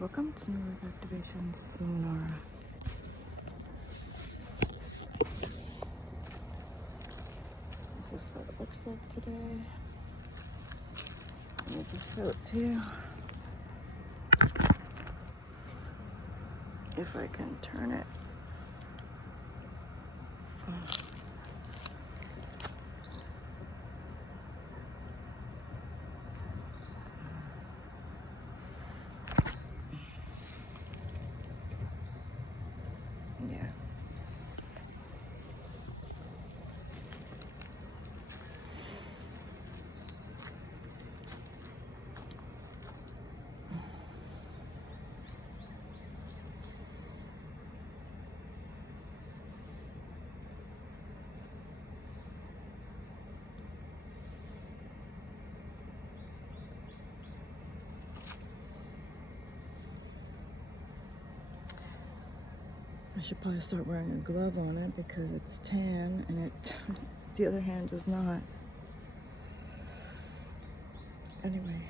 Welcome to New Earth Activations with Luminara. This is what it looks like today. Let me just show it to you. If I can turn it. Yeah. I should probably start wearing a glove on it because it's tan and it the other hand does not. Anyway.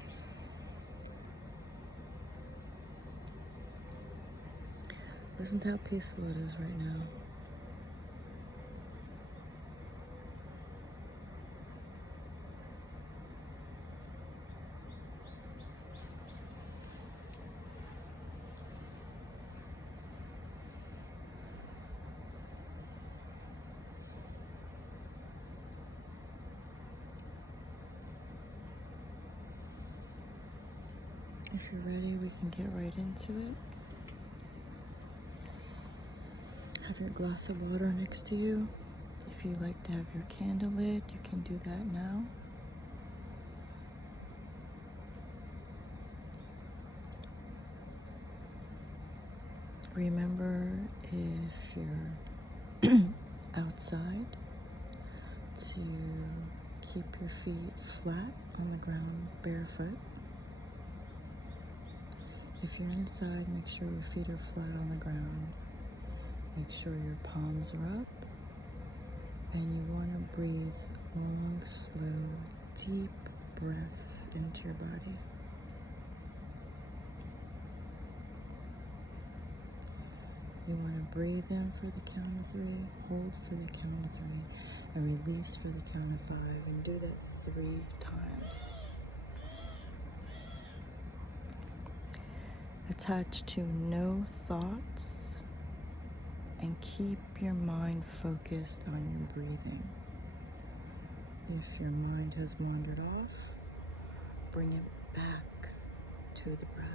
Listen to how peaceful it is right now. If you're ready, we can get right into it. Have your glass of water next to you. If you like to have your candle lit, you can do that now. Remember, if you're outside, to keep your feet flat on the ground, barefoot. If you're inside, make sure your feet are flat on the ground. Make sure your palms are up. And you want to breathe long, slow, deep breaths into your body. You want to breathe in for the count of 3, hold for the count of 3, and release for the count of 5. And do that 3 times. Attach to no thoughts and keep your mind focused on your breathing. If your mind has wandered off, bring it back to the breath.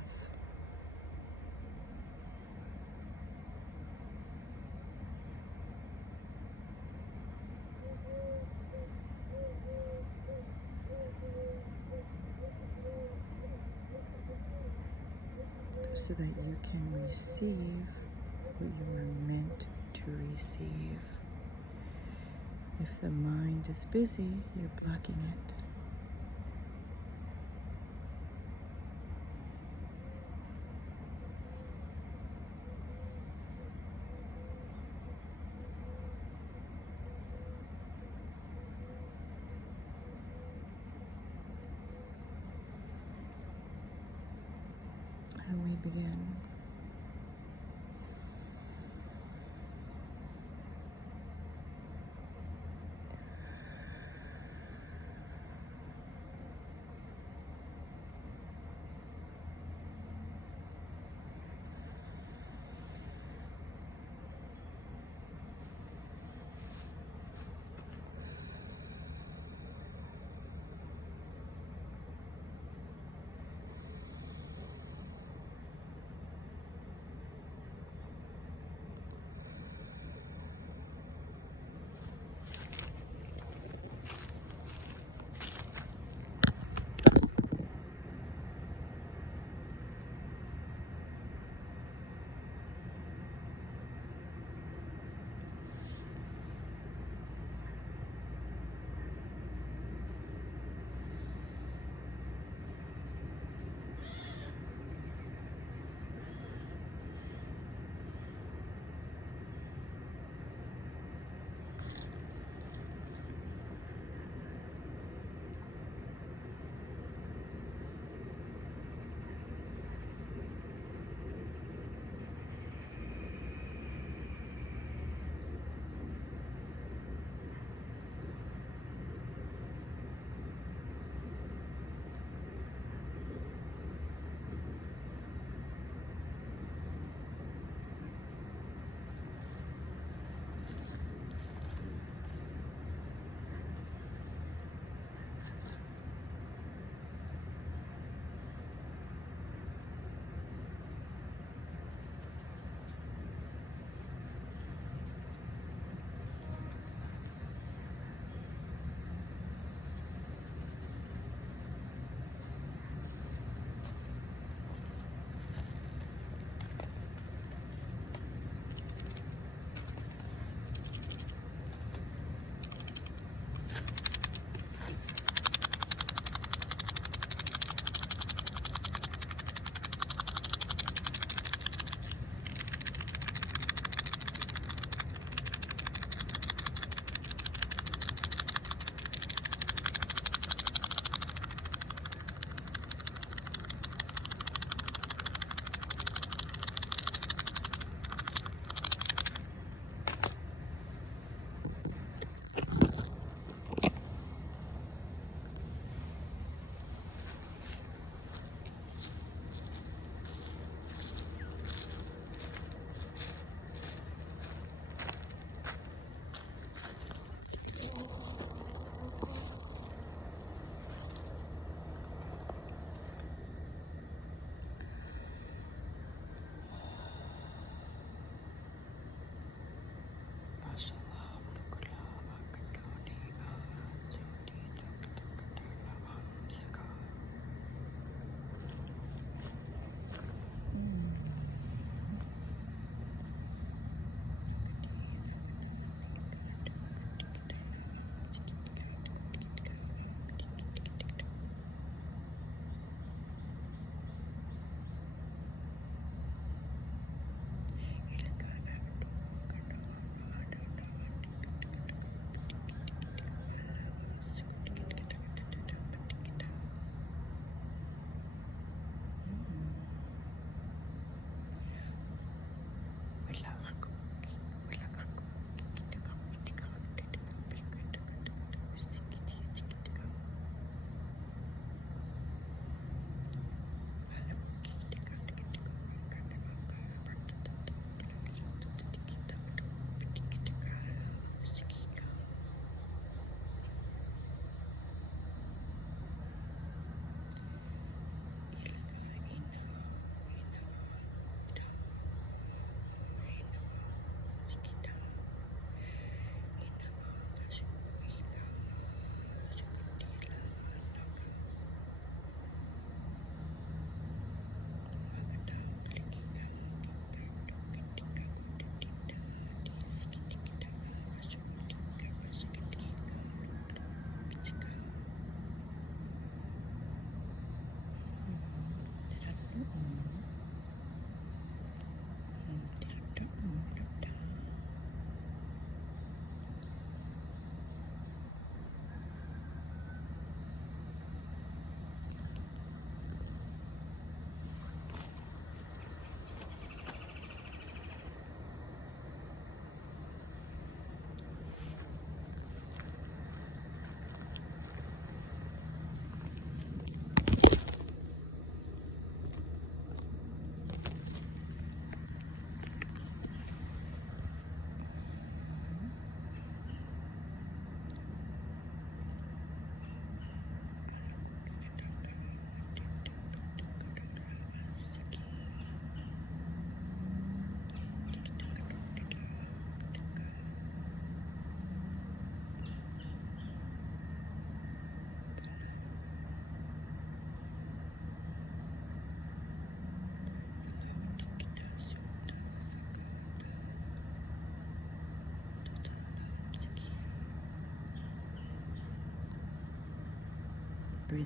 So that you can receive what you were meant to receive. If the mind is busy, you're blocking it. And we begin.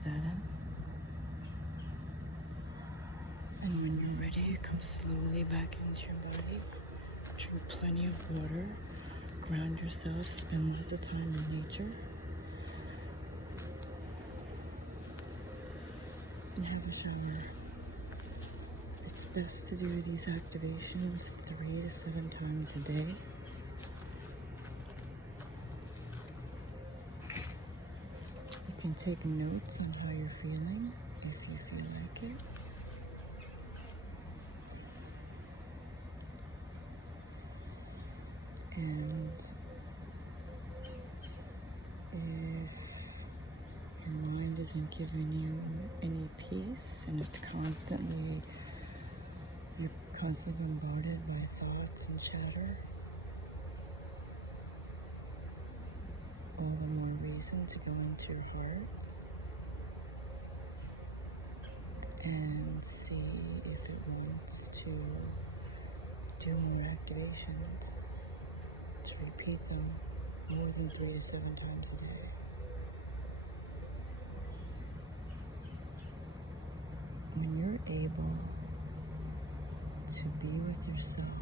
that in. And when you're ready, come slowly back into your body. Drink plenty of water. Ground yourself. Spend lots of time in nature. And have a shower. It's best to do these activations 3 to 7 times a day. You can take notes on how you're feeling if you feel like it. And if your mind isn't giving you any peace and it's you're constantly bombarded by thoughts and chatter, all the more reason to go into your heart and see if it wants to do more activations. To repeat them more than 3 to 7 times a day. When you're able to be with yourself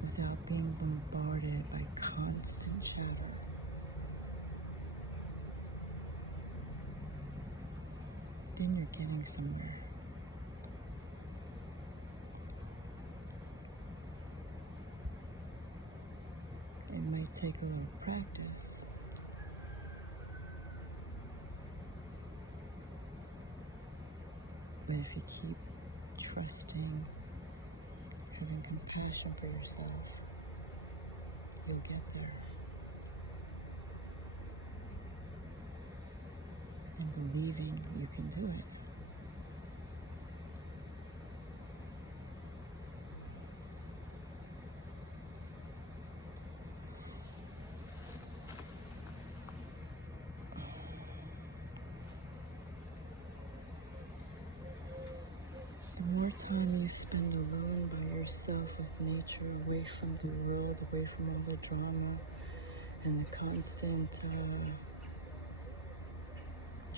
without being bombarded by constant chatter, then you're getting somewhere. It might take a little practice, but if you keep trusting, having compassion for yourself, you'll get there. And believing you can do it. The more time you spend alone by yourself with nature, away from the world, away from all the drama and the constant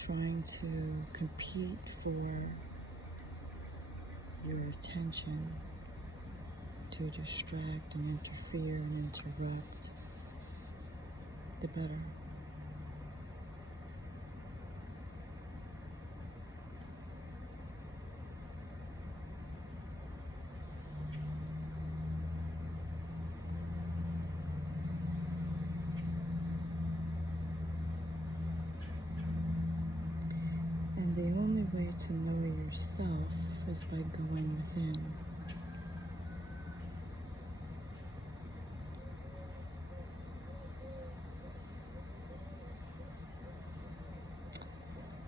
trying to compete for your attention, to distract and interfere and interrupt, the better. And the only way to know yourself is by going within.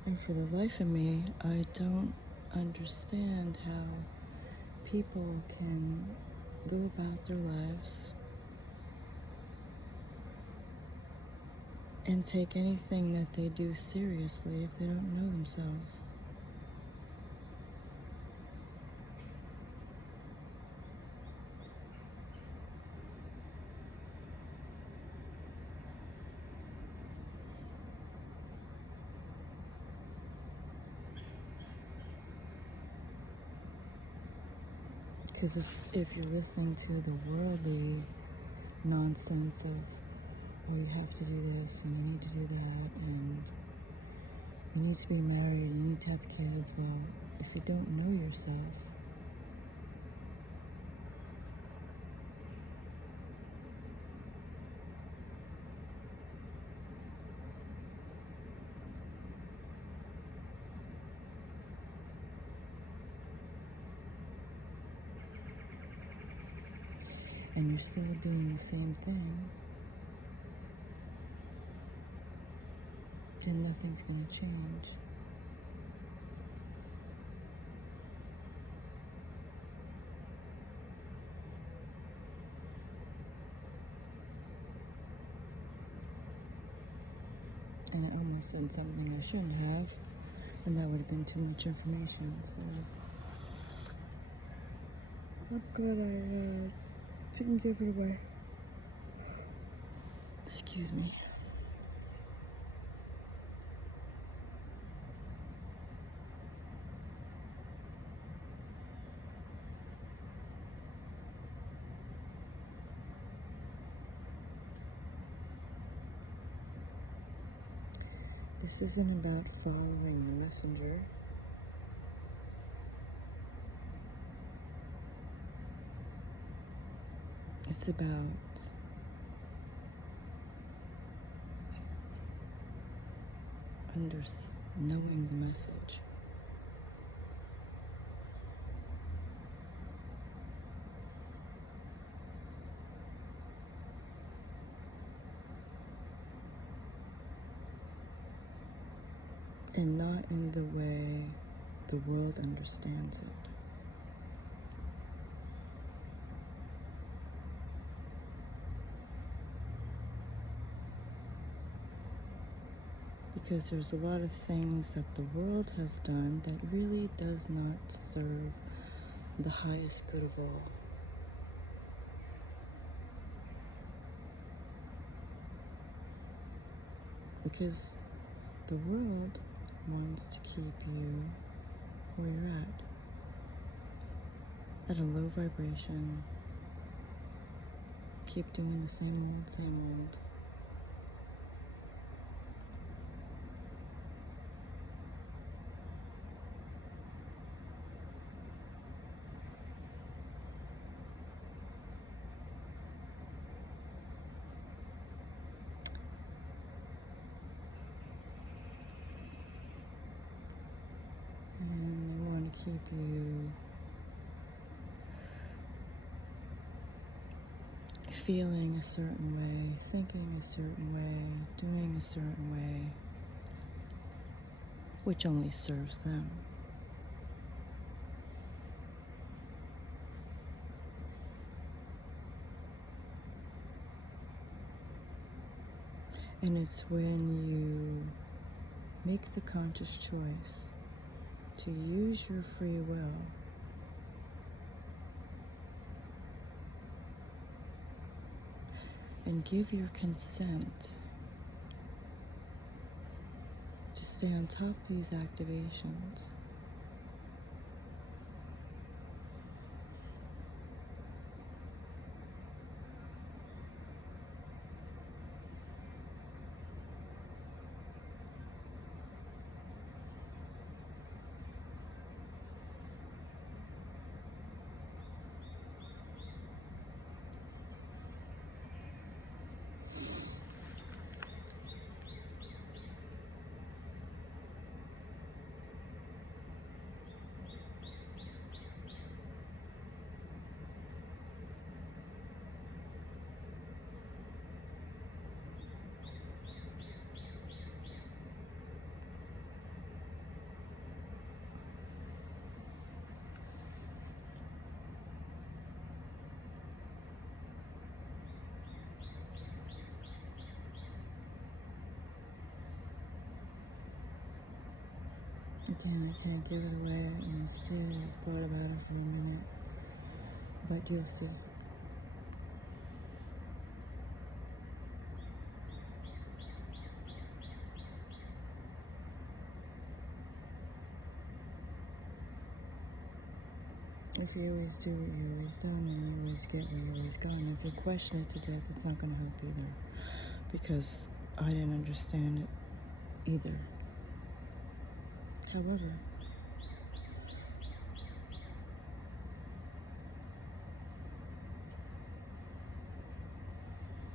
And for the life of me, I don't understand how people can go about their lives and take anything that they do seriously if they don't know themselves. Because if you're listening to the worldly nonsense of, oh, you have to do this and you need to do that and you need to be married and you need to have kids, well, if you don't know yourself, and you're still doing the same thing, then nothing's going to change. And I almost said something I shouldn't have, and that would have been too much information, so I'm glad I didn't give it away. Excuse me. This isn't about following the messenger. It's about knowing the message. And not in the way the world understands it. Because there's a lot of things that the world has done that really does not serve the highest good of all. Because the world wants to keep you where you're at a low vibration. Keep doing the same old. And they want to keep you feeling a certain way, thinking a certain way, doing a certain way, which only serves them. And it's when you make the conscious choice to use your free will and give your consent to stay on top of these activations. Again, I can't give it away. I'm scared. I've thought about it for a minute. But you'll see. If you always do what you always done, and you always get what you always gotten, if you question it to death, it's not going to help either. Because I didn't understand it either. However,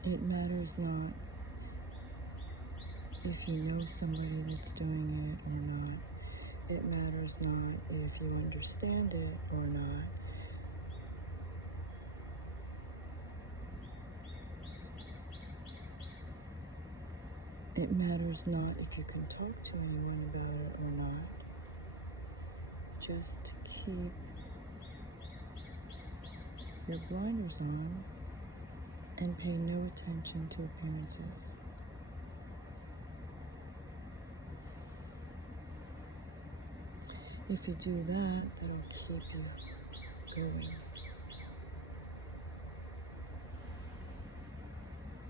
it matters not if you know somebody that's doing it or not. It matters not if you understand it or not. It matters not if you can talk to anyone about it or not. Just keep your blinders on and pay no attention to appearances. If you do that, that'll keep you going.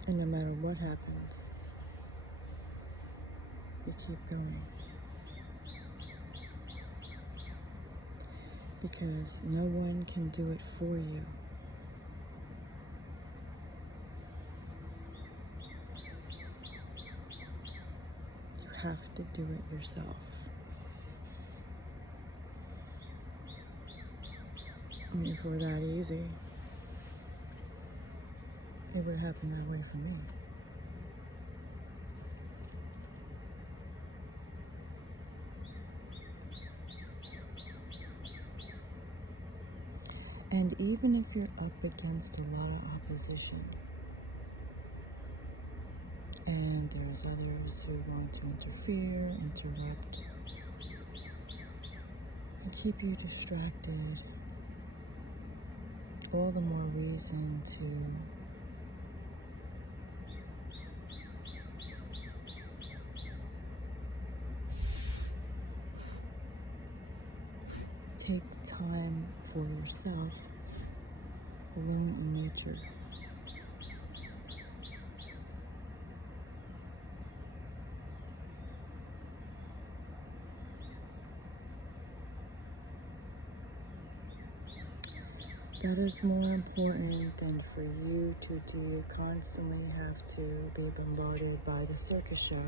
And no matter what happens, you keep going. Because no one can do it for you. You have to. to do it yourself. And if it were that easy, it would happen that way for me. And even if you're up against a lot of opposition, and there's others who want to interfere, interrupt, and keep you distracted, all the more reason to take time for yourself alone in nature. That is more important than for you to constantly have to be bombarded by the circus show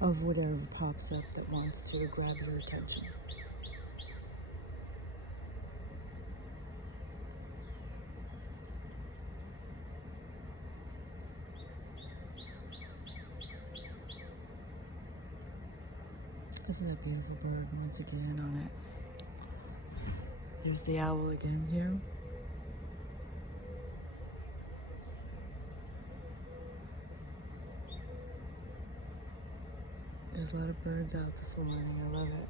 of whatever pops up that wants to grab your attention. This is a beautiful bird. Once to get in on it. There's the owl again too. There's a lot of birds out this morning. I love it.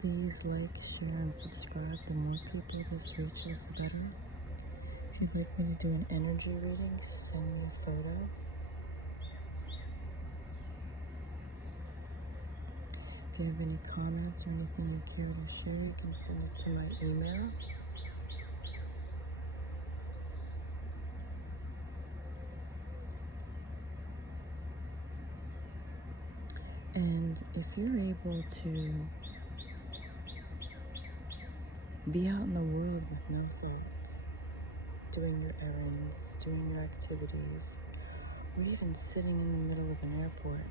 Please like, share, and subscribe. The more people this reaches, the better. If you're going to do an energy reading, send me a photo. If you have any comments or anything you care to share, you can send it to my email. And if you're able to be out in the world with no thoughts, doing your errands, doing your activities, or even sitting in the middle of an airport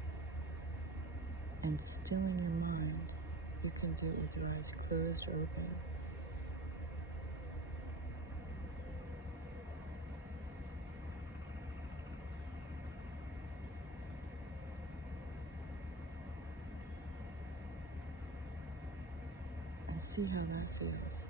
and stilling your mind, you can do it with your eyes closed or open. And see how that feels.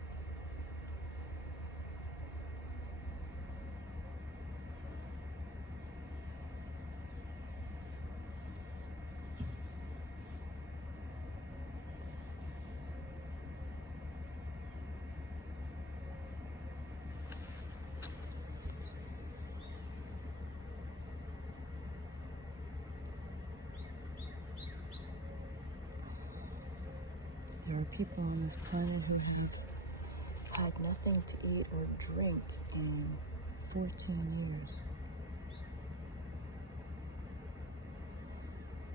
There are people on this planet who have had nothing to eat or drink in 14 years.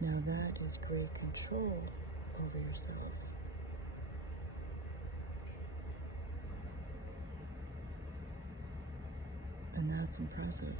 Now that is great control over yourself. And that's impressive.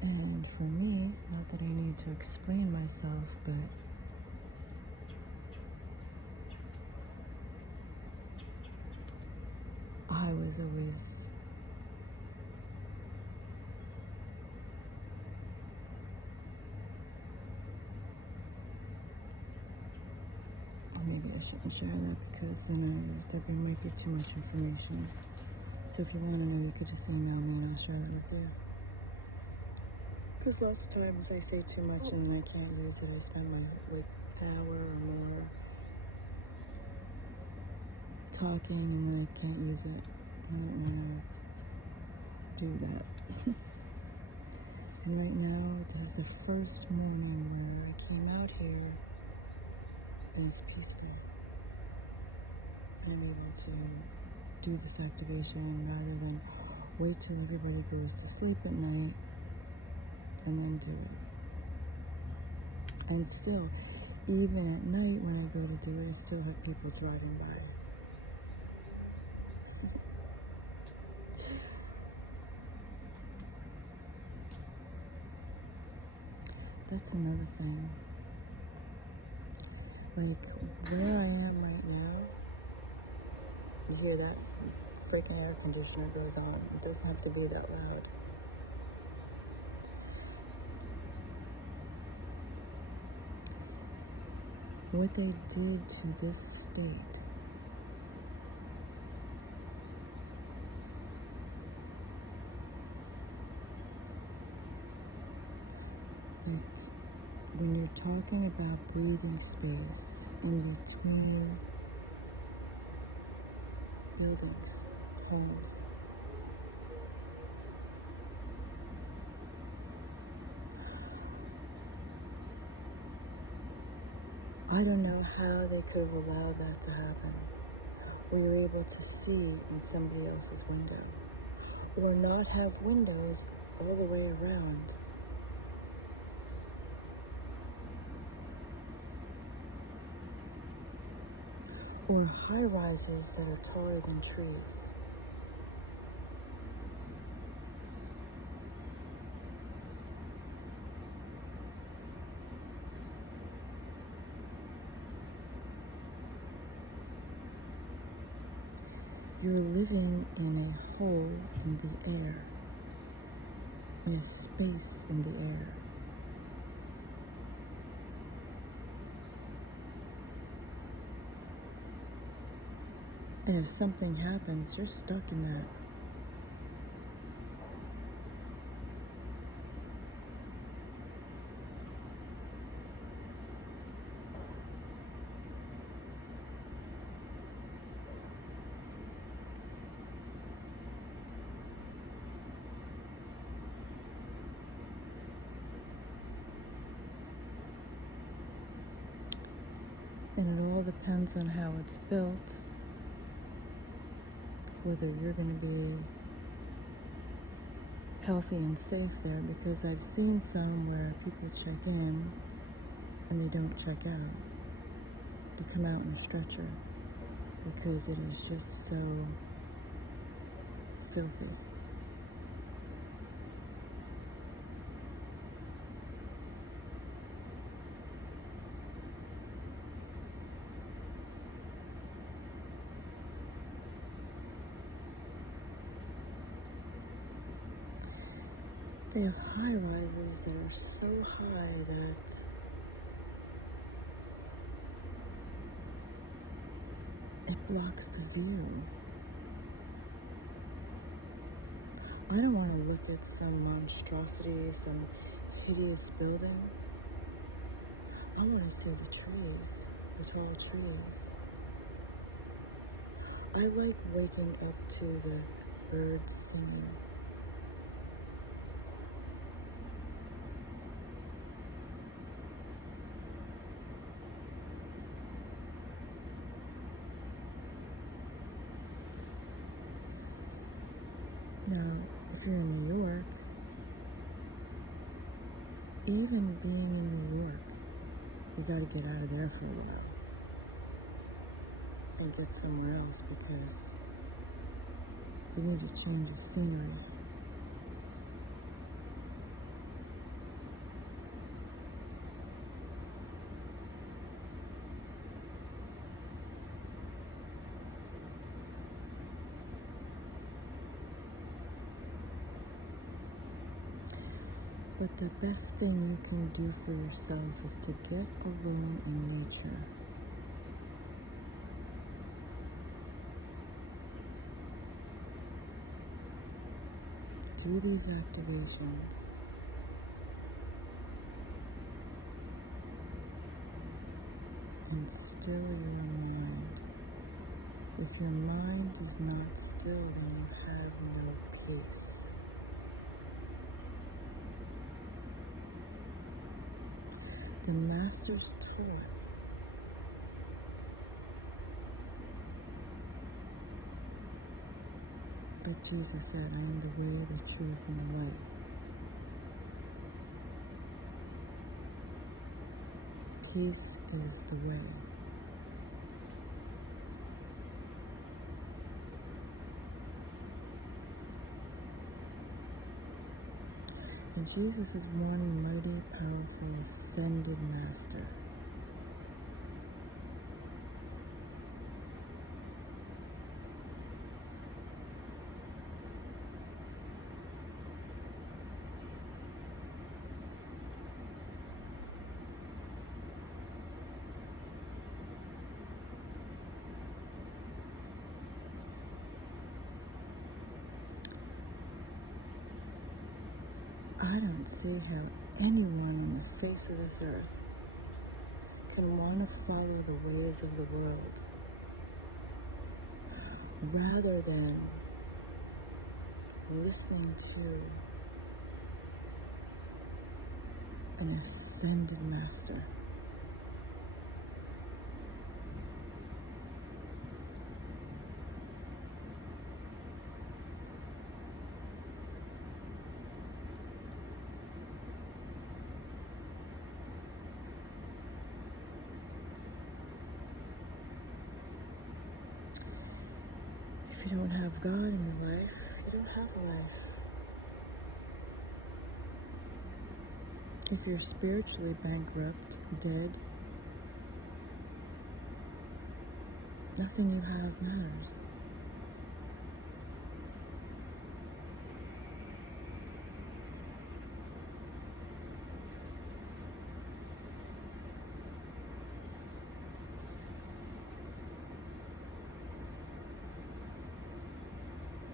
And for me, not that I need to explain myself, but I was always maybe I shouldn't share that because then that might be too much information. So if you want to know, you could just email me and I'll share it with you. Because lots of times I say too much and then I can't use it. I spend my hour or more talking and then I can't use it. I don't want to do that. And right now, this is the first morning where I came out here and it's peaceful. been able to do this activation rather than wait till everybody goes to sleep at night and then do it. And still, even at night when I go to do it, I still have people driving by. That's another thing. Like, where I am right now, you hear that freaking air conditioner goes on. It doesn't have to be that loud. What they did to this state when you're talking about breathing space in between buildings, homes, I don't know how they could have allowed that to happen. We were able to see in somebody else's window, or not have windows all the way around. Or high-rises that are taller than trees. You're living in a hole in the air, in a space in the air. And if something happens, you're stuck in that. And it all depends on how it's built, whether you're going to be healthy and safe there, because I've seen some where people check in and they don't check out. They come out in a stretcher because it is just so filthy. They have high-rises that are so high that it blocks the view. I don't want to look at some monstrosity, some hideous building. I want to see the trees, the tall trees. I like waking up to the birds singing. Now, if you're in New York, even being in New York, you gotta get out of there for a while and get somewhere else because you need a change of scenery. But the best thing you can do for yourself is to get alone in nature. Do these activations. And still your mind. If your mind is not still, then you have no peace. The master's toy Like Jesus said, I am the way, the truth, and the light. Peace is the way. And Jesus is one mighty, powerful, ascended master. I don't see how anyone on the face of this earth can want to follow the ways of the world rather than listening to an ascended master. If you don't have God in your life, you don't have a life. If you're spiritually bankrupt, dead, nothing you have matters.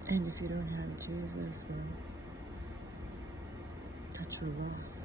And if you don't have Jesus, well, that's your loss.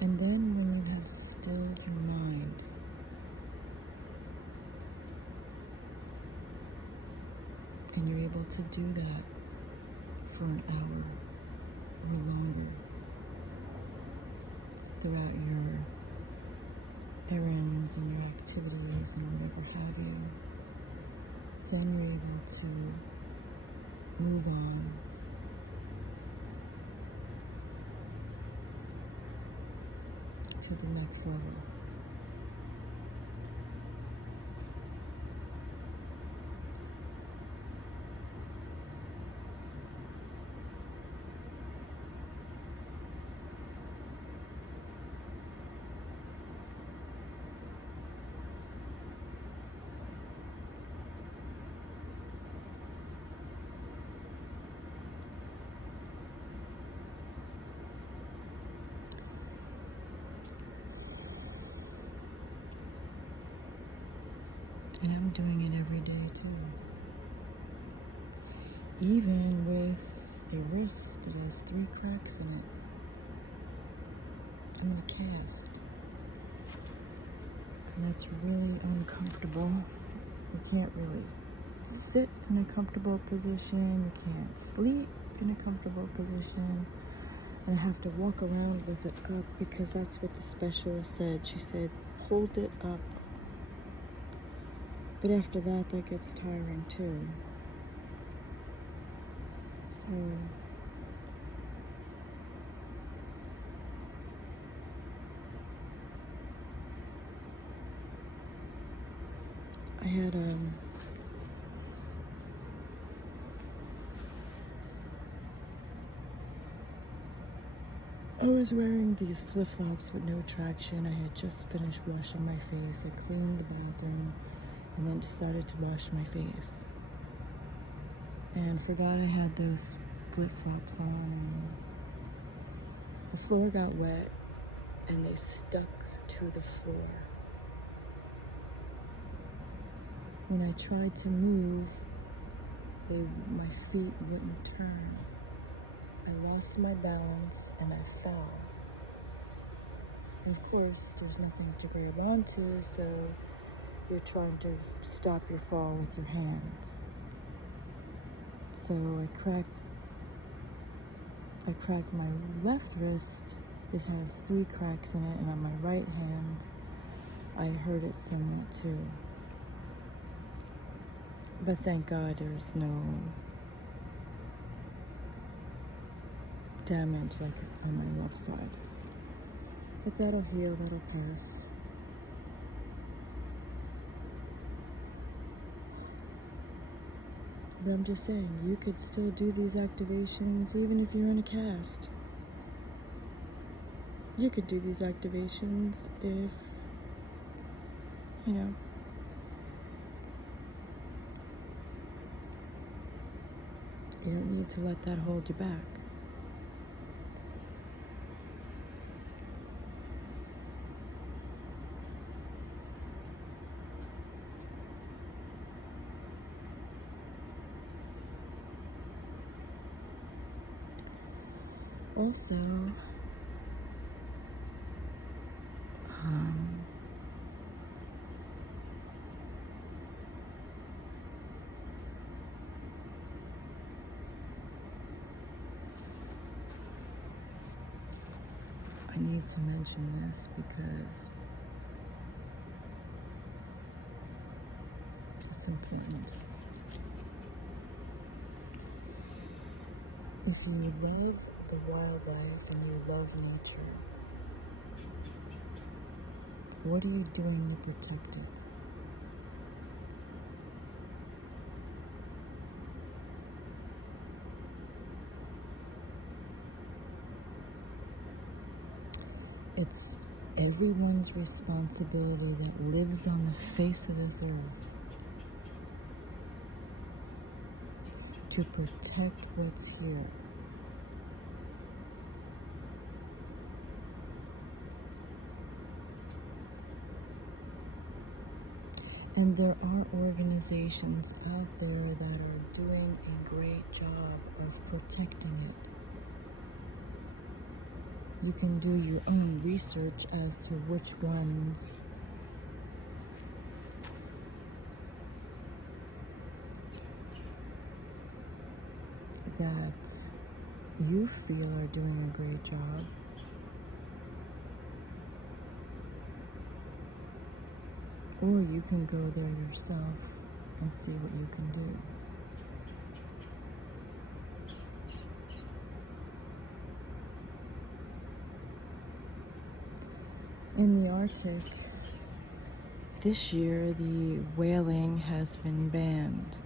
And then when you have stilled your mind, and you're able to do that for an hour or longer throughout your errands and your activities and whatever have you, then you're able to move on to the next level. And I'm doing it every day too. Even with a wrist that has 3 cracks in it. I'm in a cast. And that's really uncomfortable. You can't really sit in a comfortable position. You can't sleep in a comfortable position. And I have to walk around with it up because that's what the specialist said. She said, hold it up. But after that, that gets tiring too. So I had I was wearing these flip-flops with no traction. I had just finished washing my face. I cleaned the bathroom and then decided to wash my face. And forgot I had those flip-flops on. And the floor got wet and they stuck to the floor. When I tried to move, my feet wouldn't turn. I lost my balance and I fell. And of course, there's nothing to grab onto, so you're trying to stop your fall with your hands. So I cracked my left wrist. It has 3 cracks in it, and on my right hand, I hurt it somewhat too. But thank God there's no damage like on my left side. But that'll heal, that'll pass. But I'm just saying, you could still do these activations even if you're in a cast. You could do these activations if, you don't need to let that hold you back. Also, I need to mention this because it's important. If you love the wildlife and you love nature, what are you doing to protect it? It's everyone's responsibility that lives on the face of this earth to protect what's here. And there are organizations out there that are doing a great job of protecting it. You can do your own research as to which ones that you feel are doing a great job. Or you can go there yourself and see what you can do. In the Arctic, this year the whaling has been banned.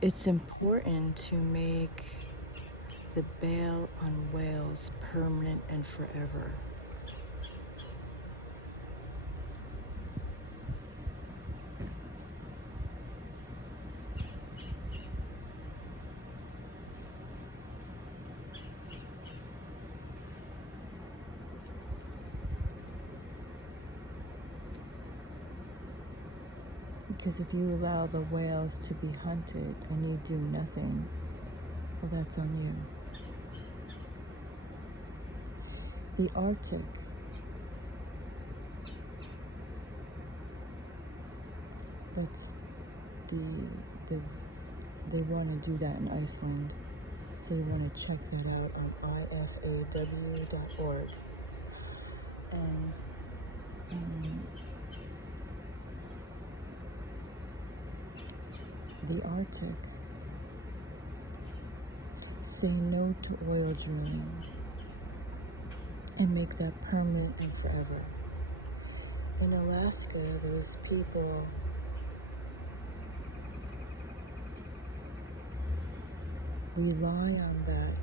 It's important to make the ban on whales permanent and forever. Because if you allow the whales to be hunted and you do nothing, well, that's on you. The Arctic, that's they want to do that in Iceland. So you want to check that out on ifaw.org. And the Arctic, say no to oil drilling and make that permanent and forever. In Alaska, there's people rely on that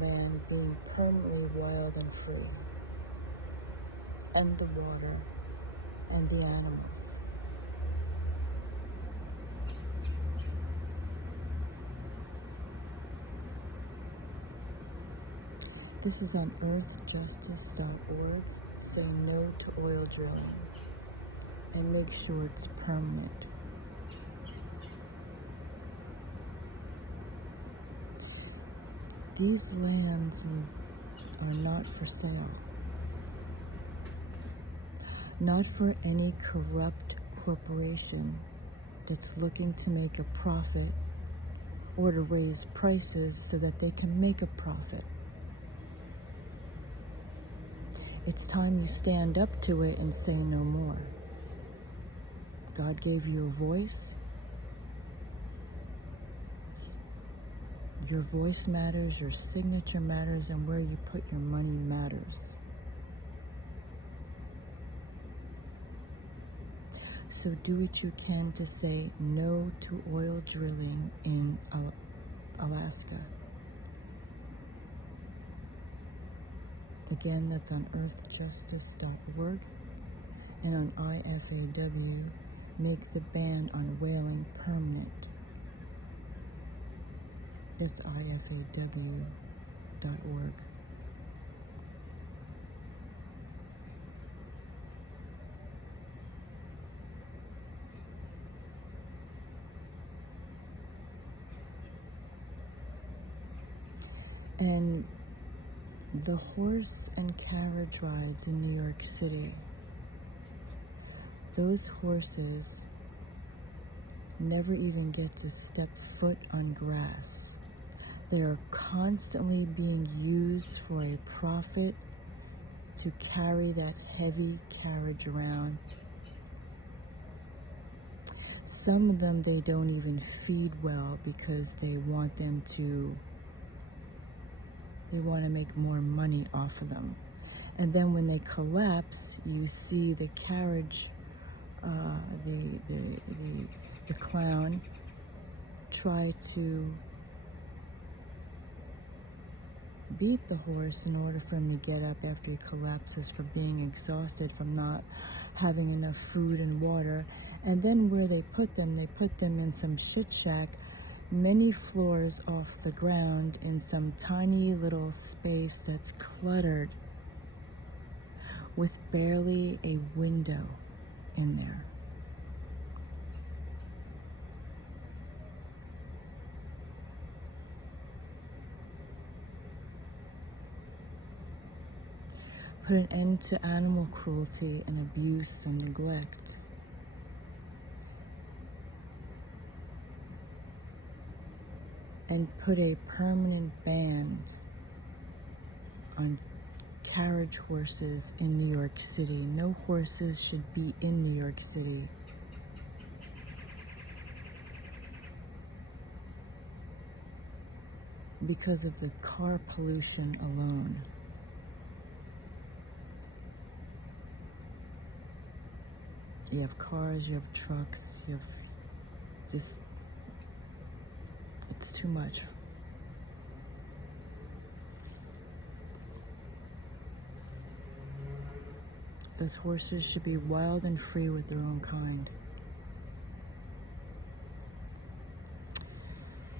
land being permanently wild and free, and the water and the animals. This is on earthjustice.org. Say no to oil drilling and make sure it's permanent. These lands are not for sale. Not for any corrupt corporation that's looking to make a profit or to raise prices so that they can make a profit. It's time you stand up to it and say no more. God gave you a voice. Your voice matters, your signature matters, and where you put your money matters. So do what you can to say no to oil drilling in Alaska. Again, that's on earthjustice.org, and on IFAW, make the ban on whaling permanent. It's IFAW.org. And the horse and carriage rides in New York City, those horses never even get to step foot on grass. They are constantly being used for a profit to carry that heavy carriage around. Some of them they don't even feed well because they want to make more money off of them. And then when they collapse, you see the carriage, the clown try to beat the horse in order for him to get up after he collapses, for being exhausted from not having enough food and water. And then where they put them in some shit shack many floors off the ground in some tiny little space that's cluttered with barely a window in there. Put an end to animal cruelty and abuse and neglect. And put a permanent ban on carriage horses in New York City. No horses should be in New York City. Because of the car pollution alone. You have cars, you have trucks, you have this. It's too much. Those horses should be wild and free with their own kind.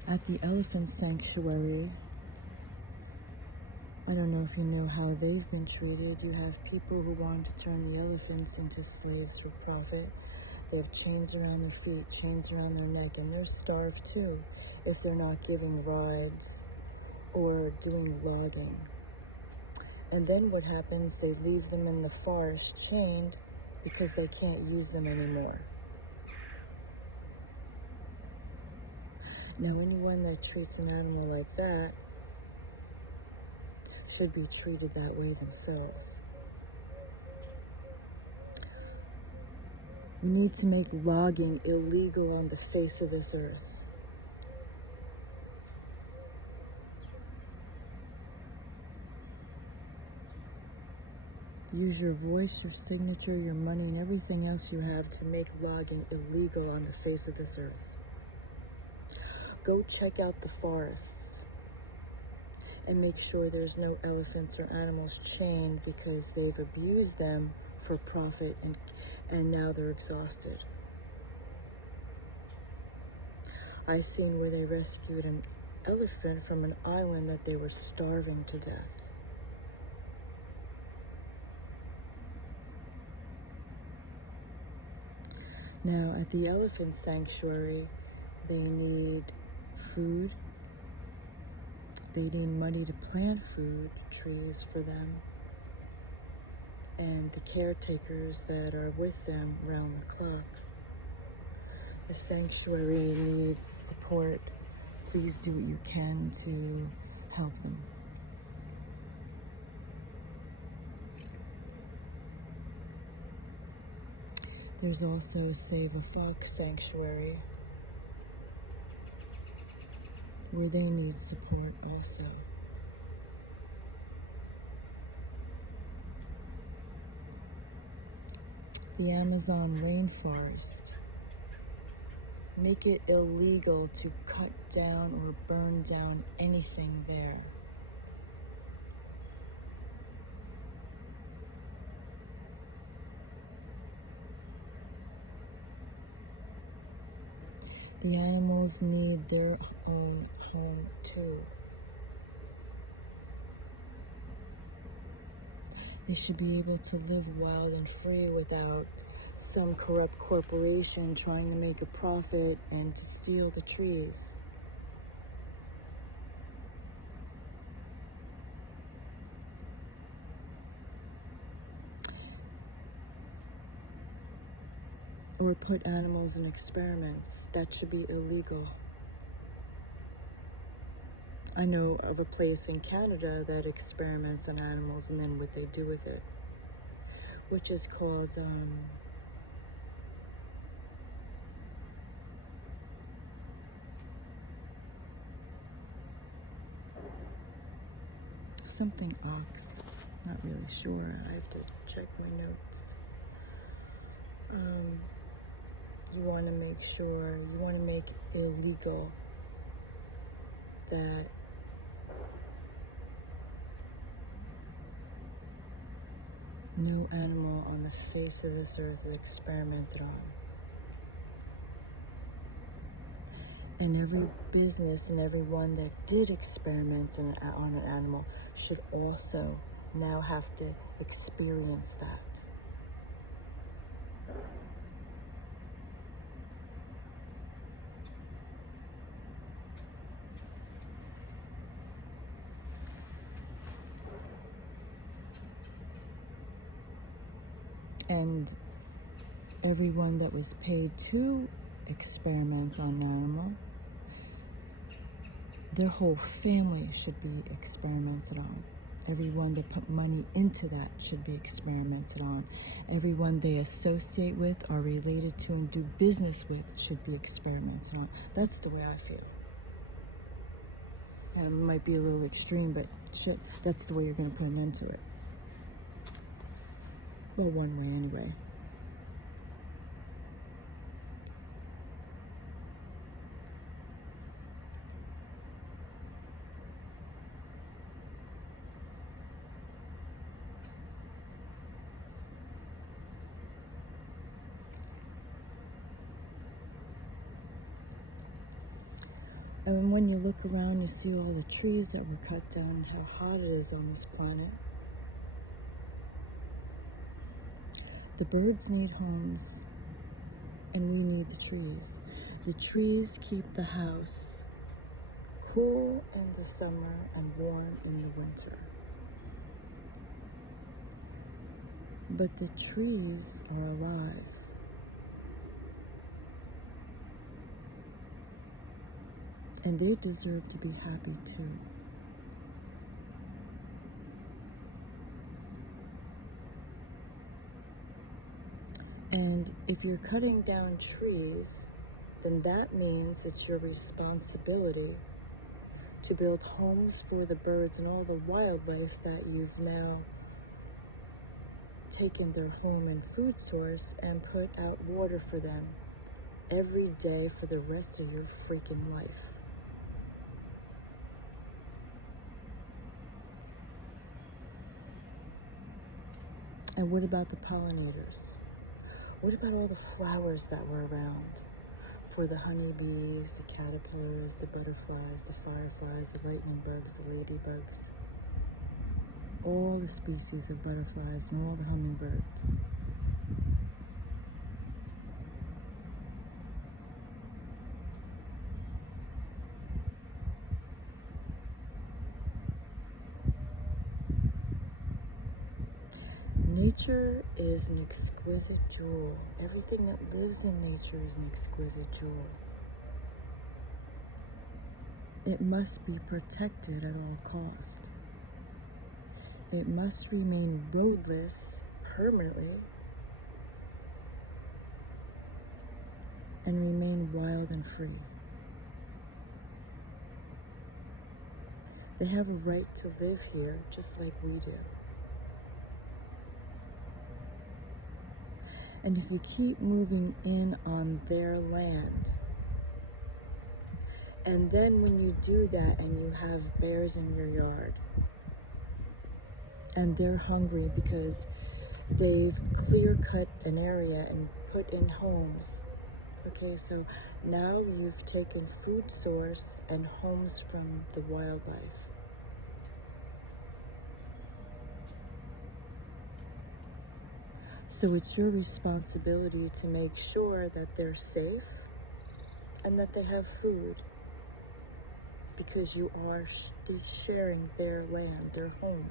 At the elephant sanctuary, I don't know if you know how they've been treated. You have people who want to turn the elephants into slaves for profit. They have chains around their feet, chains around their neck, and they're starved too if they're not giving rides or doing logging. And then what happens, they leave them in the forest chained because they can't use them anymore. Now, anyone that treats an animal like that should be treated that way themselves. We need to make logging illegal on the face of this earth. Use your voice, your signature, your money, and everything else you have to make logging illegal on the face of this earth. Go check out the forests and make sure there's no elephants or animals chained because they've abused them for profit and now they're exhausted. I've seen where they rescued an elephant from an island that they were starving to death. Now, at the elephant sanctuary, they need food. They need money to plant food, trees for them. And the caretakers that are with them round the clock. The sanctuary needs support. Please do what you can to help them. There's also Save a Folk Sanctuary, where they need support also. The Amazon rainforest. Make it illegal to cut down or burn down anything there. The animals need their own home too. They should be able to live wild and free without some corrupt corporation trying to make a profit and to steal the trees. Or put animals in experiments. That should be illegal. I know of a place in Canada that experiments on animals and then what they do with it, which is called something ox. Not really sure. I have to check my notes. You want to make sure, you want to make illegal that no animal on the face of this earth is experimented on. And every business and everyone that did experiment on an animal should also now have to experience that. And everyone that was paid to experiment on an animal, their whole family should be experimented on. Everyone that put money into that should be experimented on. Everyone they associate with, are related to, and do business with should be experimented on. That's the way I feel. And it might be a little extreme, but shit, that's the way you're going to put them into it. Well, one way anyway. And when you look around, you see all the trees that were cut down and how hot it is on this planet. The birds need homes, and we need the trees. The trees keep the house cool in the summer and warm in the winter. But the trees are alive. And they deserve to be happy too. And if you're cutting down trees, then that means it's your responsibility to build homes for the birds and all the wildlife that you've now taken their home and food source and put out water for them every day for the rest of your freaking life. And what about the pollinators? What about all the flowers that were around for the honeybees, the caterpillars, the butterflies, the fireflies, the lightning bugs, the ladybugs, all the species of butterflies and all the hummingbirds? Nature is an exquisite jewel. Everything that lives in nature is an exquisite jewel. It must be protected at all cost. It must remain roadless permanently and remain wild and free. They have a right to live here just like we do. And if you keep moving in on their land, and then when you do that and you have bears in your yard, and they're hungry because they've clear-cut an area and put in homes. Okay, so now you've taken food source and homes from the wildlife. So it's your responsibility to make sure that they're safe and that they have food, because you are sharing their land, their home.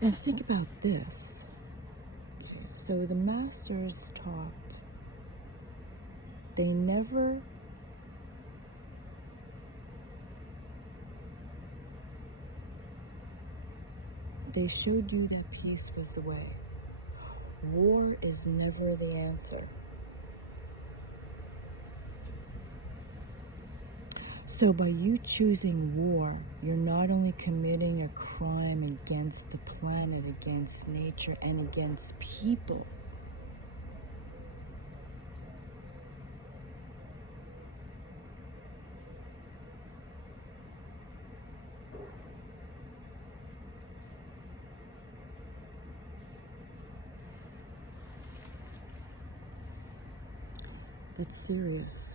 And think about this. Okay, so the masters taught, they showed you that peace was the way. War is never the answer. So by you choosing war, you're not only committing a crime against the planet, against nature, and against people. It's serious.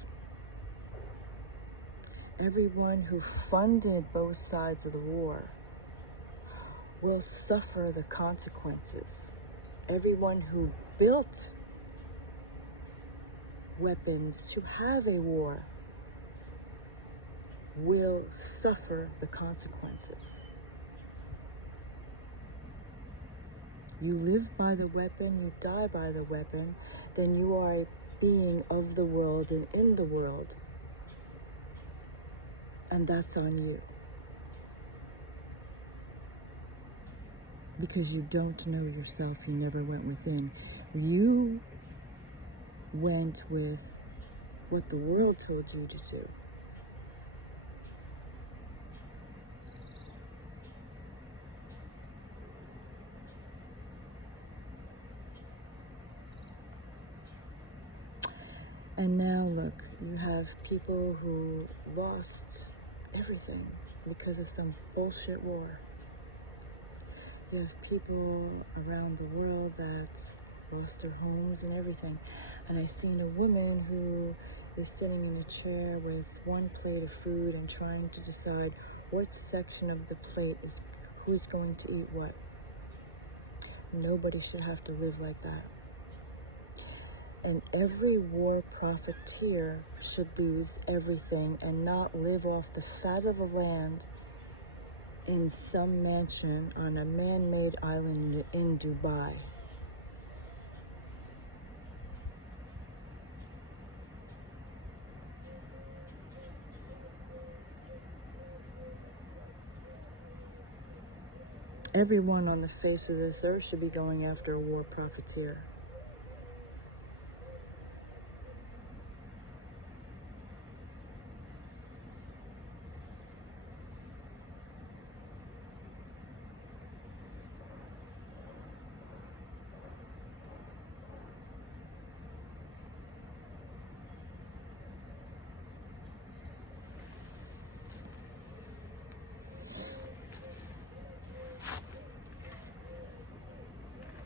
Everyone who funded both sides of the war will suffer the consequences. Everyone who built weapons to have a war will suffer the consequences. You live by the weapon, you die by the weapon, then you are a being of the world and in the world. And that's on you. Because you don't know yourself, you never went within. You went with what the world told you to do. And now look, you have people who lost everything because of some bullshit war. You have people around the world that lost their homes and everything. And I've seen a woman who is sitting in a chair with one plate of food and trying to decide what section of the plate is who's going to eat what. Nobody should have to live like that. And every war profiteer should lose everything and not live off the fat of the land in some mansion on a man-made island in Dubai. Everyone on the face of this earth should be going after a war profiteer.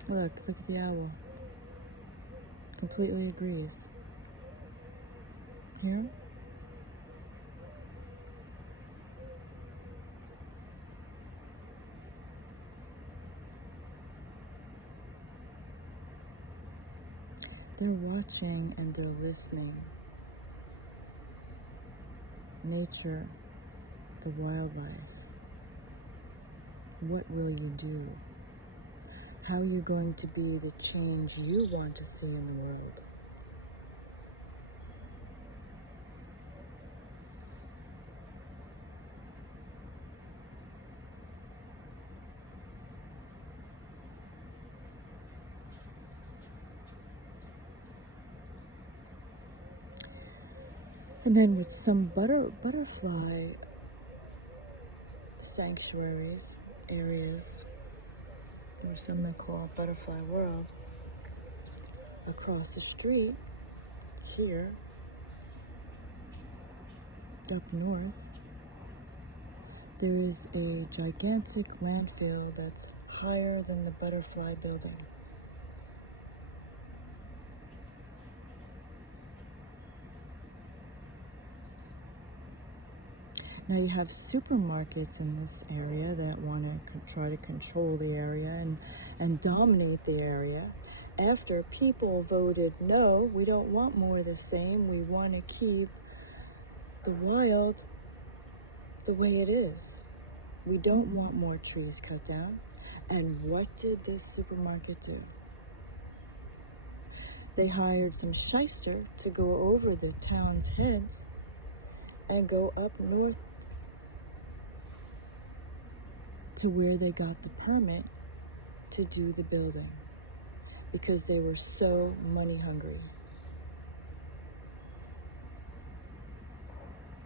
Look at the owl. Completely agrees. Here? They're watching and they're listening. Nature, the wildlife. What will you do? How are you going to be the change you want to see in the world? And then with some butterfly sanctuaries, areas, or some they call Butterfly World, across the street here, up north, there is a gigantic landfill that's higher than the Butterfly building. Now you have supermarkets in this area that want to try to control the area and dominate the area. After people voted no, we don't want more of the same, we want to keep the wild the way it is. We don't want more trees cut down. And what did this supermarket do? They hired some shyster to go over the town's heads and go up north to where they got the permit to do the building because they were so money hungry.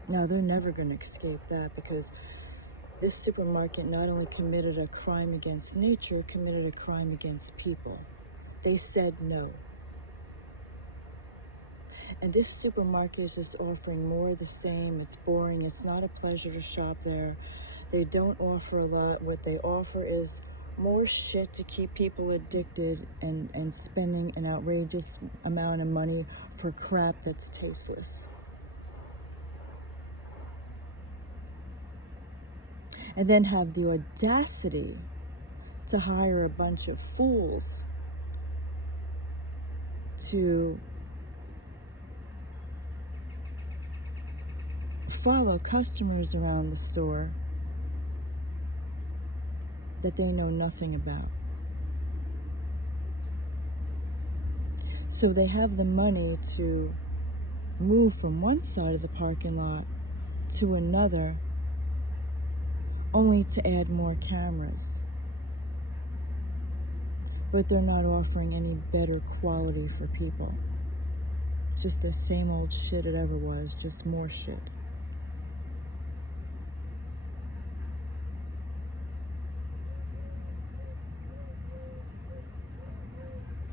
Now they're never going to escape that because this supermarket not only committed a crime against nature, committed a crime against people. They said no. And this supermarket is just offering more of the same. It's boring. It's not a pleasure to shop there. They don't offer a lot. What they offer is more shit to keep people addicted and spending an outrageous amount of money for crap that's tasteless. And then have the audacity to hire a bunch of fools to follow customers around the store that they know nothing about. So they have the money to move from one side of the parking lot to another, only to add more cameras. But they're not offering any better quality for people. Just the same old shit it ever was, just more shit.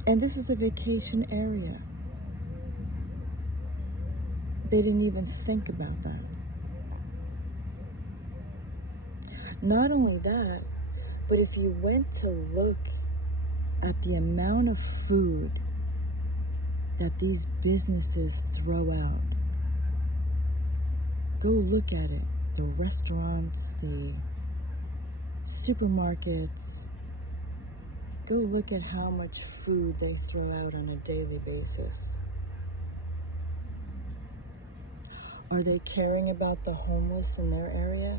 And this is a vacation area. They didn't even think about that. Not only that, but if you went to look at the amount of food that these businesses throw out, go look at it. The restaurants, the supermarkets, go look at how much food they throw out on a daily basis. Are they caring about the homeless in their area?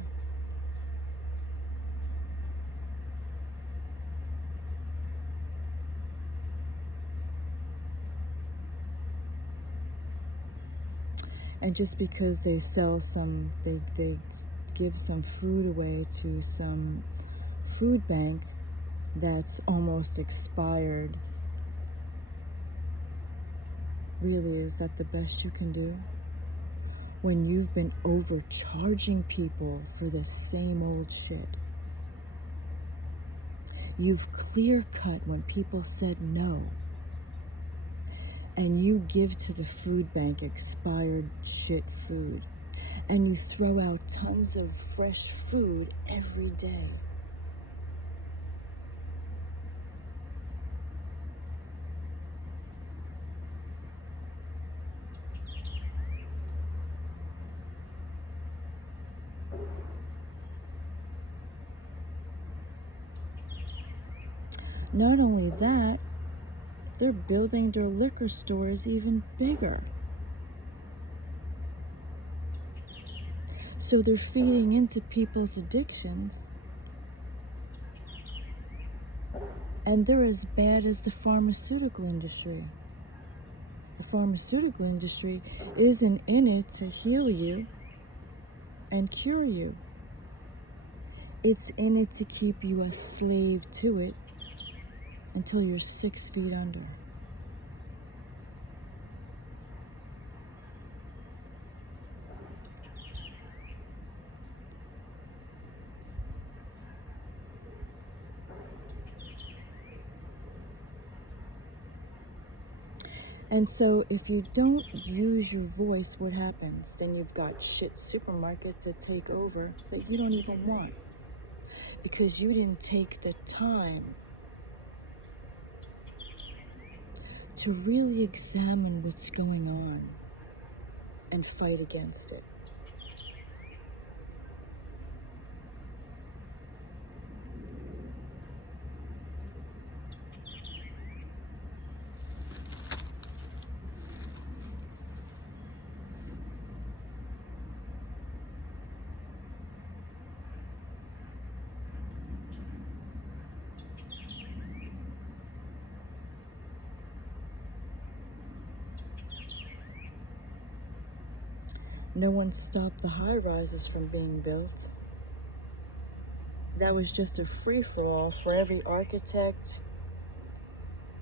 And just because they sell some, they give some food away to some food bank that's almost expired, really, is that the best you can do? When you've been overcharging people for the same old shit. You've clear cut when people said no. And you give to the food bank expired shit food. And you throw out tons of fresh food every day. Not only that, they're building their liquor stores even bigger. So they're feeding into people's addictions. And they're as bad as the pharmaceutical industry. The pharmaceutical industry isn't in it to heal you and cure you. It's in it to keep you a slave to it until you're 6 feet under. And so if you don't use your voice, what happens? Then you've got shit supermarkets that take over that you don't even want. Because you didn't take the time to really examine what's going on and fight against it. No one stopped the high rises from being built. That was just a free-for-all for every architect,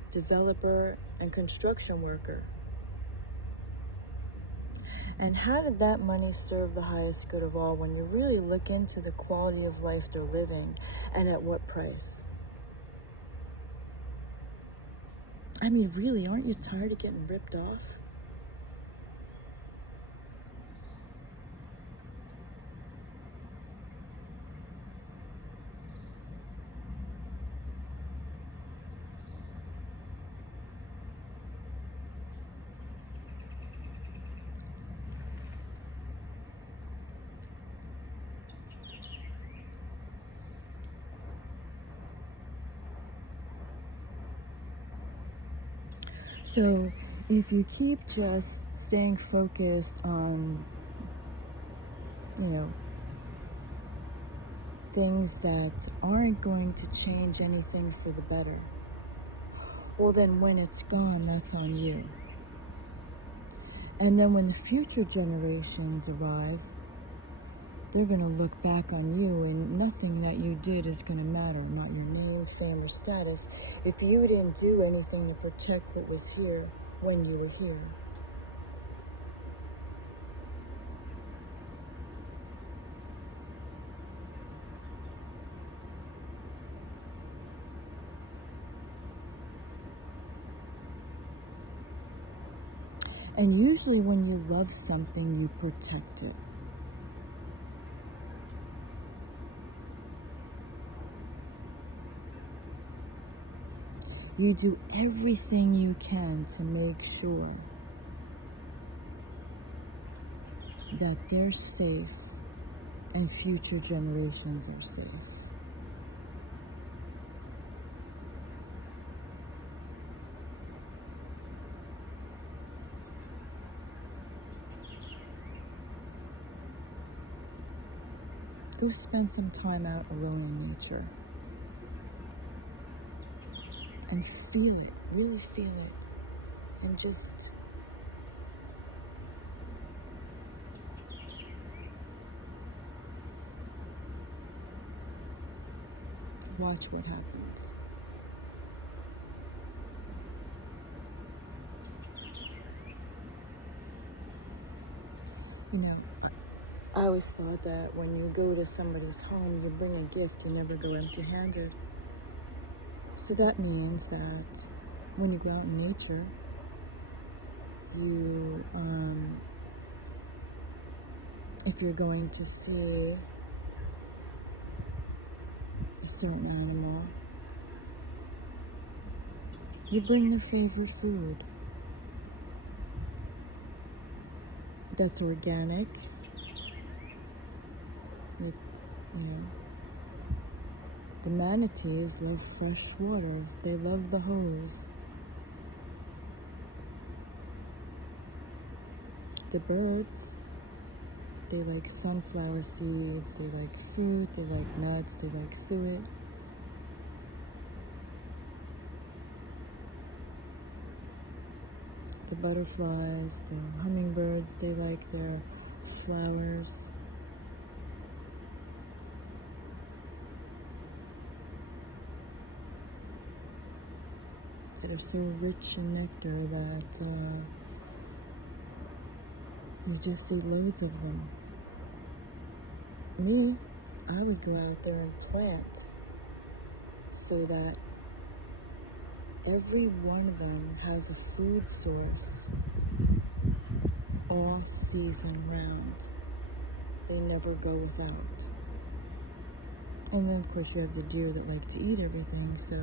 developer, and construction worker. And how did that money serve the highest good of all when you really look into the quality of life they're living and at what price? I mean, really, aren't you tired of getting ripped off? So if you keep just staying focused on, things that aren't going to change anything for the better, well then when it's gone, that's on you. And then when the future generations arrive, they're going to look back on you and nothing that you did is going to matter, not your name, fame, or status, if you didn't do anything to protect what was here when you were here. And usually when you love something, you protect it. You do everything you can to make sure that they're safe and future generations are safe. Go spend some time out alone in nature. And feel it, really feel it. And just watch what happens. I always thought that when you go to somebody's home, you bring a gift, you never go empty-handed. So that means that when you go out in nature, you, if you're going to see a certain animal, you bring their favorite food that's organic, with, the manatees love fresh water. They love the hose. The birds, they like sunflower seeds, they like fruit, they like nuts, they like suet. The butterflies, the hummingbirds, they like their flowers. That are so rich in nectar that you just see loads of them. Me, I would go out there and plant so that every one of them has a food source all season round. They never go without. And then of course you have the deer that like to eat everything, so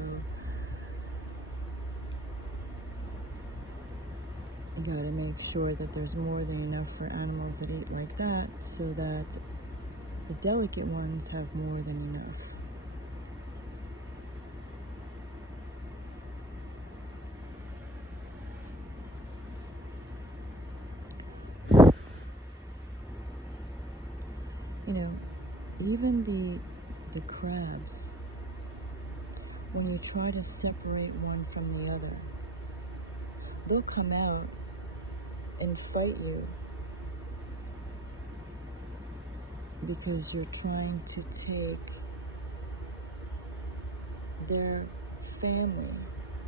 you gotta make sure that there's more than enough for animals that eat like that, so that the delicate ones have more than enough. You know, even the crabs, when you try to separate one from the other, they'll come out and fight you because you're trying to take their family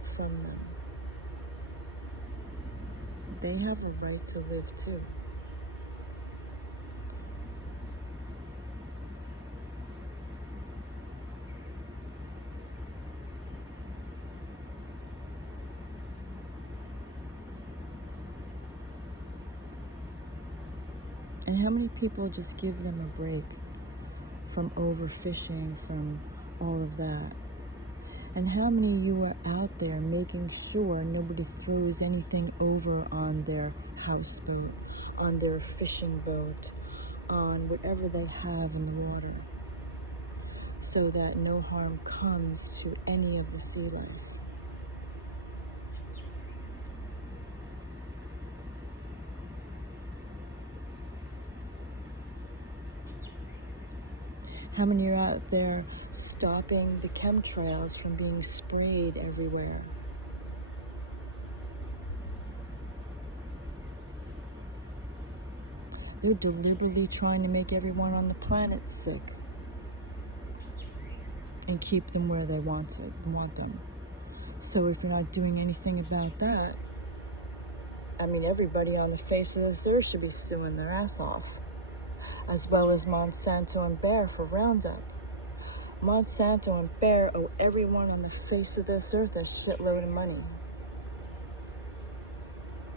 from them. They have a right to live too. And how many people just give them a break from overfishing, from all of that? And how many of you are out there making sure nobody throws anything over on their houseboat, on their fishing boat, on whatever they have in the water, so that no harm comes to any of the sea life? How many are out there stopping the chemtrails from being sprayed everywhere? They're deliberately trying to make everyone on the planet sick and keep them where they want them. So if you're not doing anything about that, I mean, everybody on the face of this earth should be suing their ass off, as well as Monsanto and Bayer for Roundup. Monsanto and Bayer owe everyone on the face of this earth a shitload of money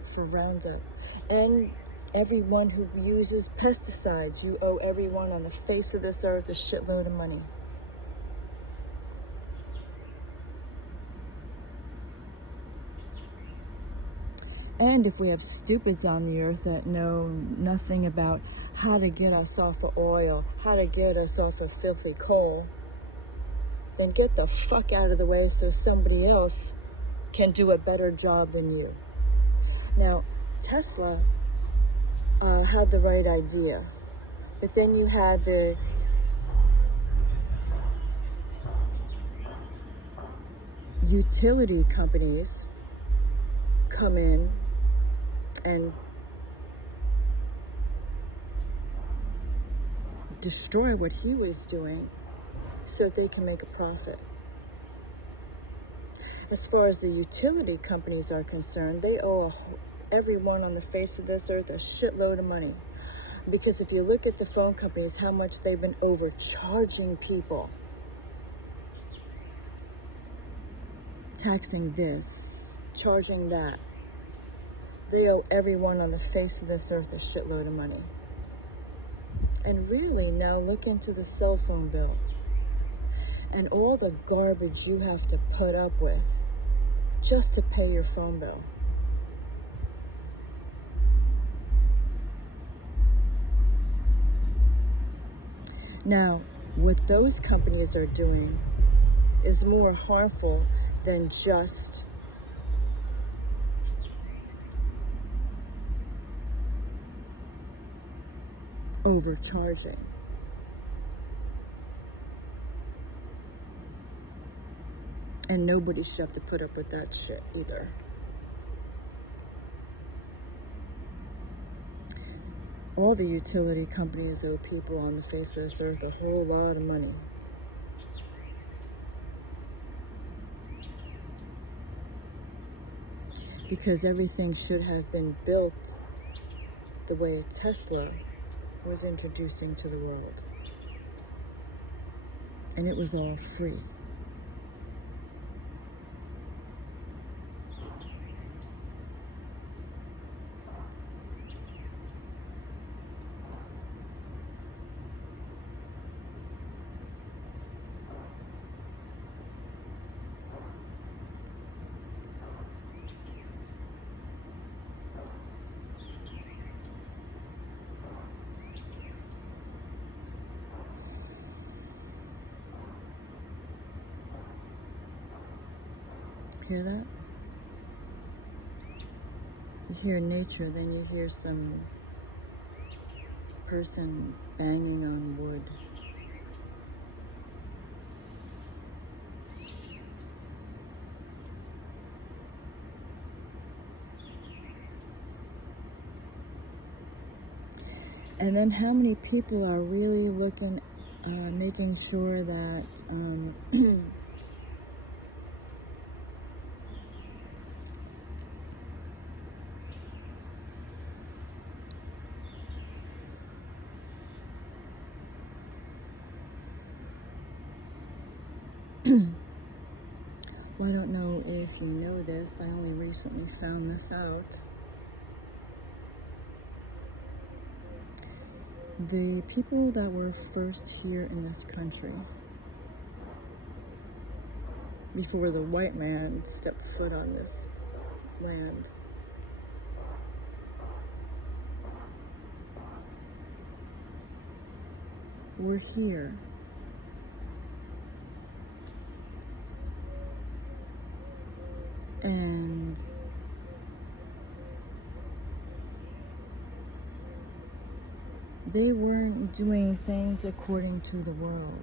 for Roundup. And everyone who uses pesticides, you owe everyone on the face of this earth a shitload of money. And if we have stupids on the earth that know nothing about how to get us off of oil, how to get us off of filthy coal, then get the fuck out of the way so somebody else can do a better job than you. Now, Tesla had the right idea, but then you had the utility companies come in and destroy what he was doing so they can make a profit. As far as the utility companies are concerned, they owe everyone on the face of this earth a shitload of money. Because if you look at the phone companies, how much they've been overcharging people, taxing this, charging that, they owe everyone on the face of this earth a shitload of money. And really, now look into the cell phone bill and all the garbage you have to put up with just to pay your phone bill. Now, what those companies are doing is more harmful than just overcharging. And nobody should have to put up with that shit either. All the utility companies owe people on the face of this earth a whole lot of money. Because everything should have been built the way Tesla was introducing to the world. And it was all free. Hear that? You hear nature, then you hear some person banging on wood. And then how many people are really looking, making sure that well, I don't know if you know this, I only recently found this out. The people that were first here in this country, before the white man stepped foot on this land, were here. And they weren't doing things according to the world.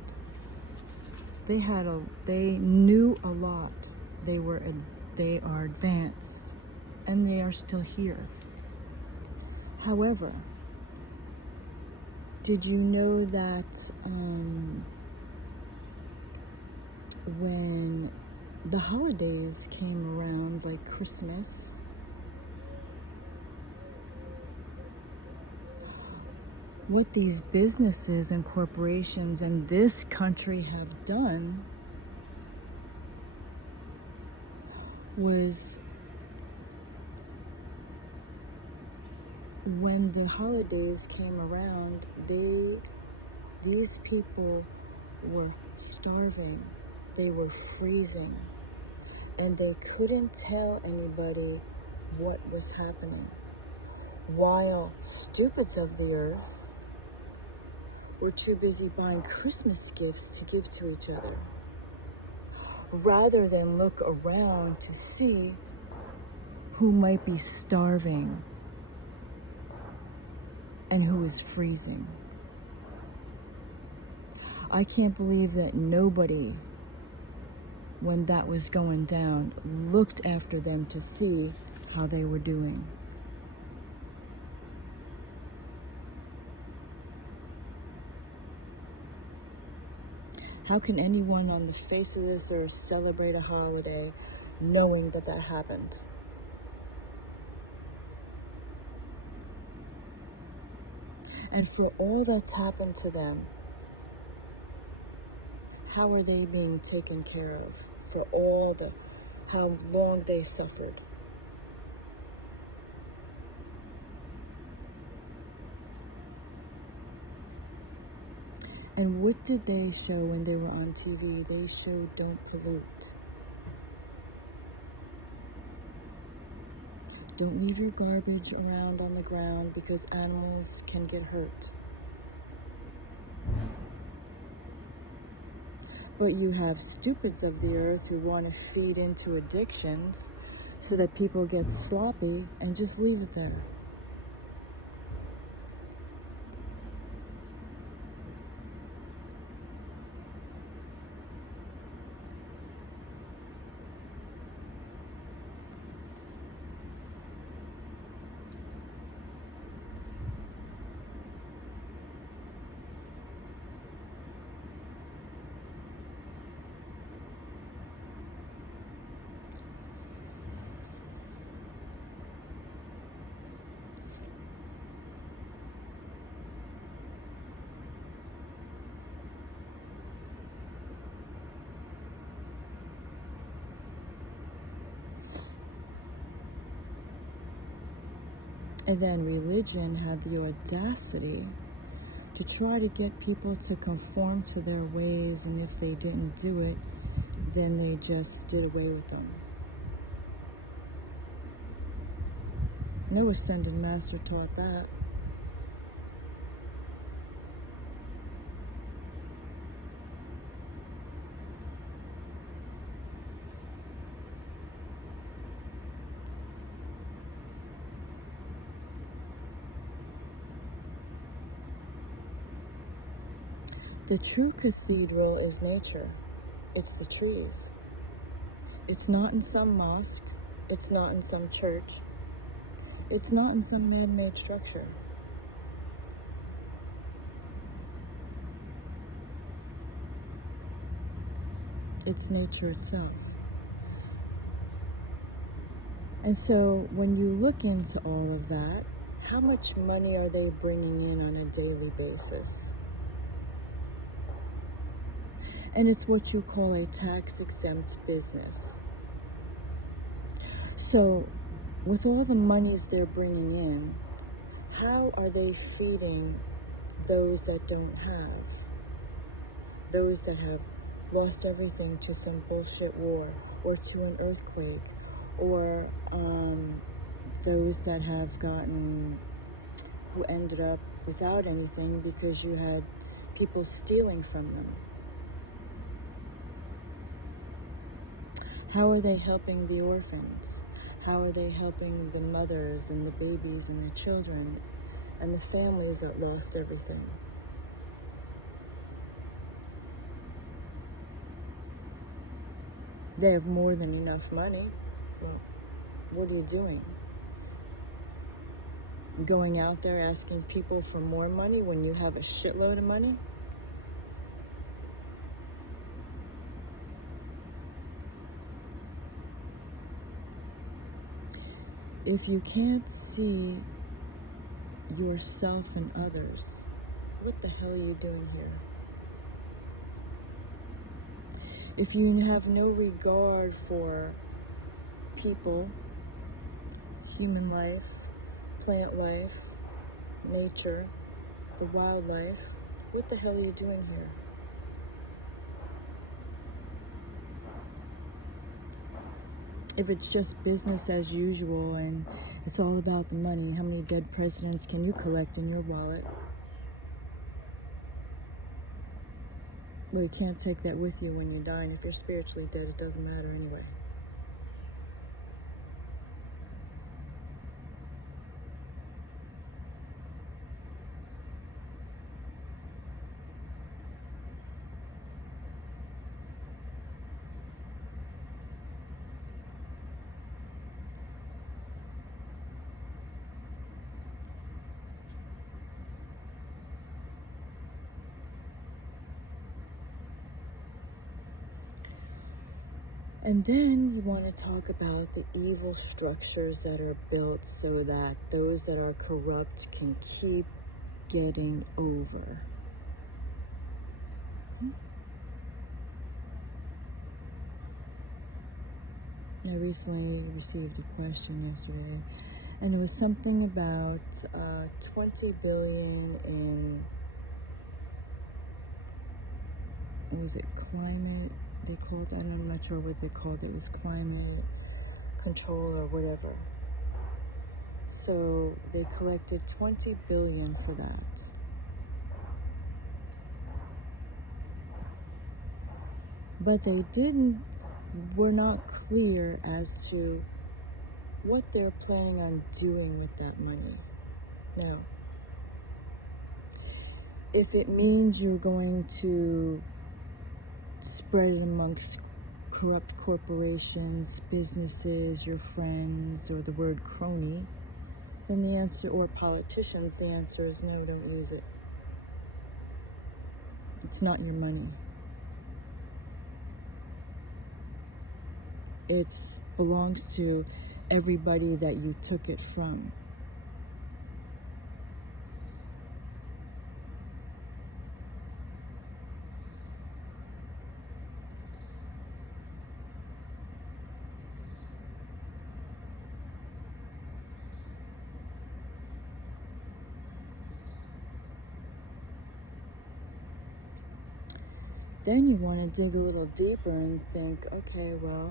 They knew a lot. They are advanced, and they are still here. However, did you know that when the holidays came around, like Christmas, what these businesses and corporations in this country have done was, when the holidays came around, these people were starving, they were freezing, and they couldn't tell anybody what was happening, while stupids of the earth were too busy buying Christmas gifts to give to each other, rather than look around to see who might be starving and who is freezing. I can't believe that nobody, when that was going down, looked after them to see how they were doing. How can anyone on the face of this earth celebrate a holiday knowing that that happened? And for all that's happened to them, how are they being taken care of for how long they suffered? And what did they show when they were on TV? They showed don't pollute. Don't leave your garbage around on the ground because animals can get hurt. But you have stupids of the earth who want to feed into addictions so that people get sloppy and just leave it there. And then religion had the audacity to try to get people to conform to their ways, and if they didn't do it, then they just did away with them. No ascended master taught that. The true cathedral is nature. It's the trees. It's not in some mosque. It's not in some church. It's not in some man-made structure. It's nature itself. And so when you look into all of that, how much money are they bringing in on a daily basis? And it's what you call a tax-exempt business. So with all the monies they're bringing in, how are they feeding those that don't have? Those that have lost everything to some bullshit war, or to an earthquake, or those that have who ended up without anything because you had people stealing from them. How are they helping the orphans? How are they helping the mothers and the babies and the children and the families that lost everything? They have more than enough money. Well, what are you doing? Going out there asking people for more money when you have a shitload of money? If you can't see yourself and others, what the hell are you doing here? If you have no regard for people, human life, plant life, nature, the wildlife, what the hell are you doing here? If it's just business as usual and it's all about the money, how many dead presidents can you collect in your wallet? Well, you can't take that with you when you're dying. If you're spiritually dead, it doesn't matter anyway. And then you want to talk about the evil structures that are built so that those that are corrupt can keep getting over. I recently received a question yesterday, and it was something about 20 billion in, what was it, climate? They called, I'm not sure what they called it. It was climate control or whatever. So they collected 20 billion for that. But they were not clear as to what they're planning on doing with that money. Now, if it means you're going to spread it amongst corrupt corporations, businesses, your friends, or the word crony, then the answer, or politicians, the answer is no, don't use it. It's not your money. It belongs to everybody that you took it from. then you want to dig a little deeper and think, okay, well,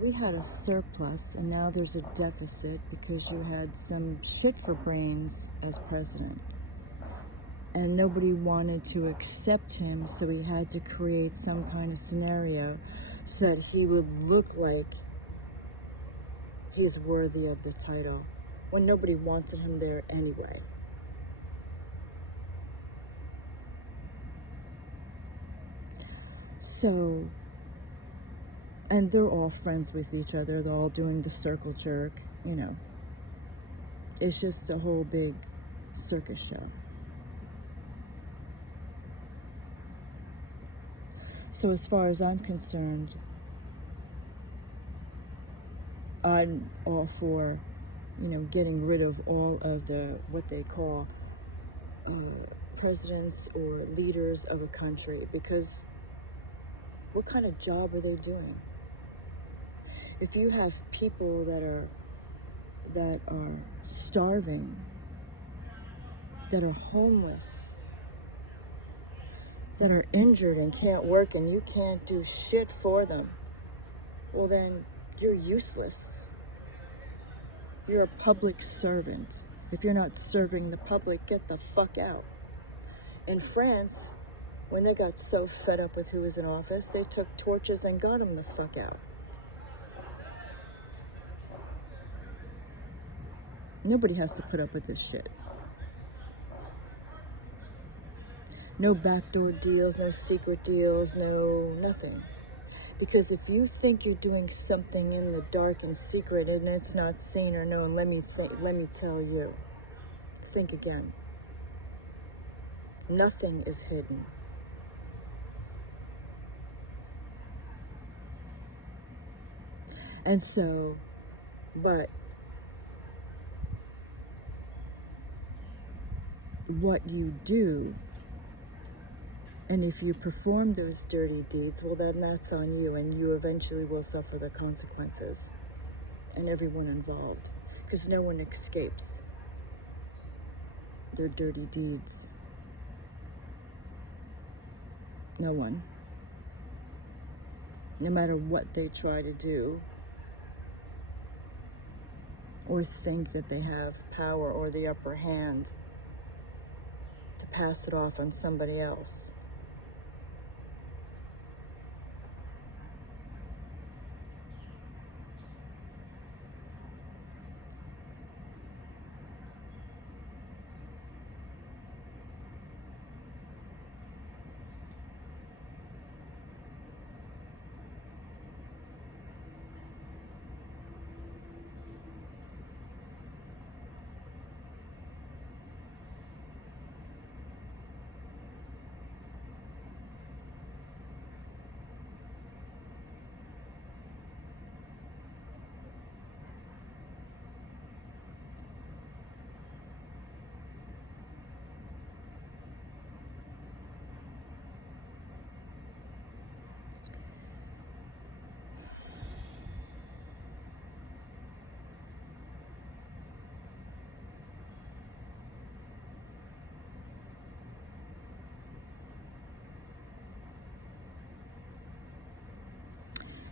we had a surplus and now there's a deficit because you had some shit for brains as president. And nobody wanted to accept him, so he had to create some kind of scenario so that he would look like he's worthy of the title when nobody wanted him there anyway. So, and they're all friends with each other. They're all doing the circle jerk, you know. It's just a whole big circus show. So as far as I'm concerned, I'm all for, you know, getting rid of all of the, what they call presidents or leaders of a country, because what kind of job are they doing? If you have people that are starving, that are homeless, that are injured and can't work, and you can't do shit for them, well then you're useless. You're a public servant. If you're not serving the public, get the fuck out. In France, when they got so fed up with who was in office, they took torches and got him the fuck out. Nobody has to put up with this shit. No backdoor deals, no secret deals, no nothing. Because if you think you're doing something in the dark and secret and it's not seen or known, let me tell you, think again. Nothing is hidden. And so, but what you do, and if you perform those dirty deeds, well then that's on you, and you eventually will suffer the consequences, and everyone involved, because no one escapes their dirty deeds. No one. No matter what they try to do, or think that they have power or the upper hand to pass it off on somebody else.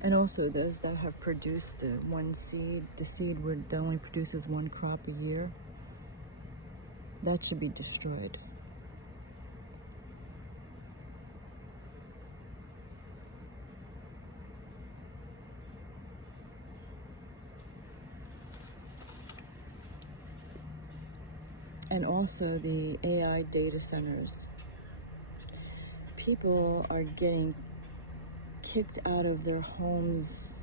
And also those that have produced the one seed, the seed that only produces one crop a year, that should be destroyed. And also the AI data centers. People are getting kicked out of their homes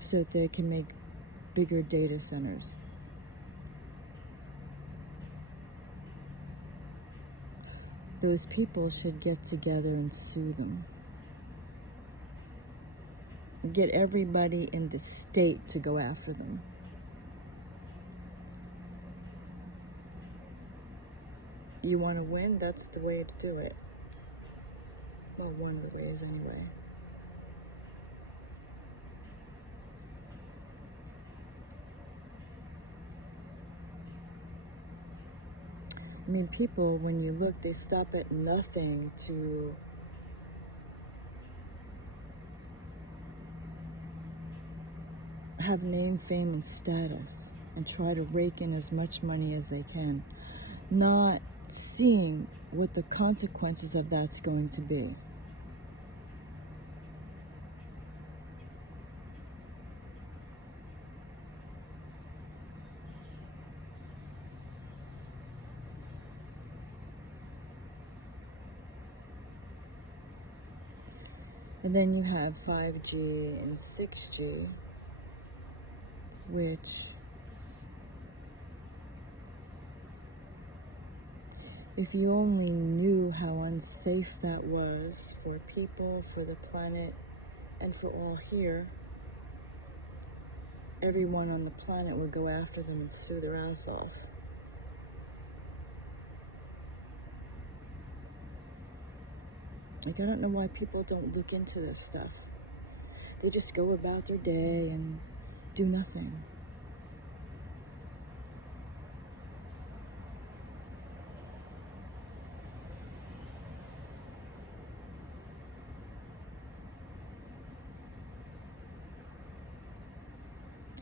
so that they can make bigger data centers. Those people should get together and sue them. Get everybody in the state to go after them. You want to win? That's the way to do it. Well, one of the ways anyway. I mean, people, when you look, they stop at nothing to have name, fame, and status and try to rake in as much money as they can, not seeing what the consequences of that's going to be. And then you have 5G and 6G, which if you only knew how unsafe that was for people, for the planet, and for all here, everyone on the planet would go after them and sue their ass off. Like, I don't know why people don't look into this stuff. They just go about their day and do nothing.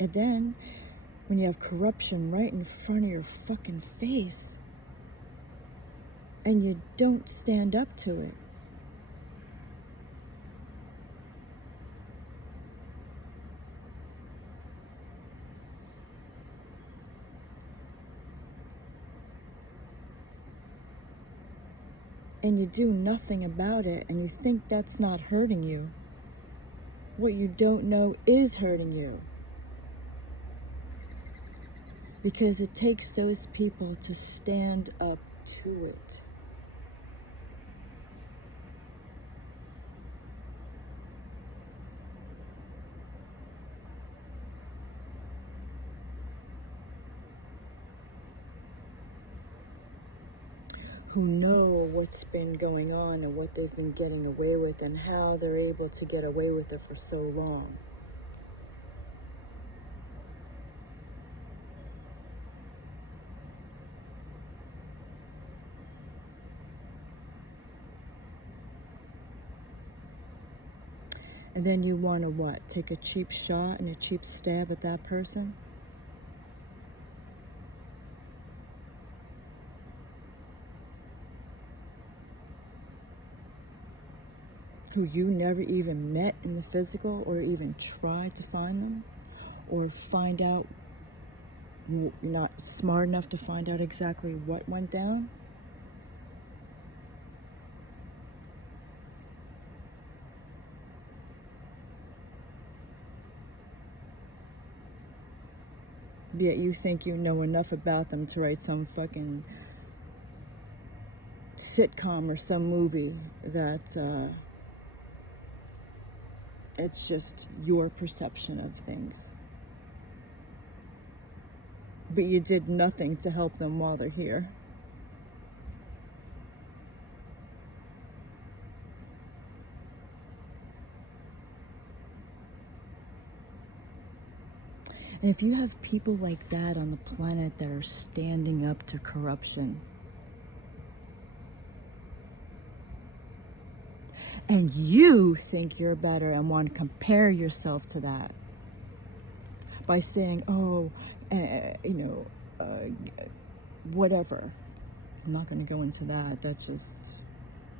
And then, when you have corruption right in front of your fucking face, and you don't stand up to it, and you do nothing about it, and you think that's not hurting you, what you don't know is hurting you. Because it takes those people to stand up to it. Who know what's been going on and what they've been getting away with and how they're able to get away with it for so long. And then you want to what? Take a cheap shot and a cheap stab at that person? Who you never even met in the physical or even tried to find them? Or find out, you're not smart enough to find out exactly what went down? Yet you think you know enough about them to write some fucking sitcom or some movie that it's just your perception of things. But you did nothing to help them while they're here. And if you have people like that on the planet that are standing up to corruption, and you think you're better and want to compare yourself to that by saying, oh, whatever. I'm not going to go into that.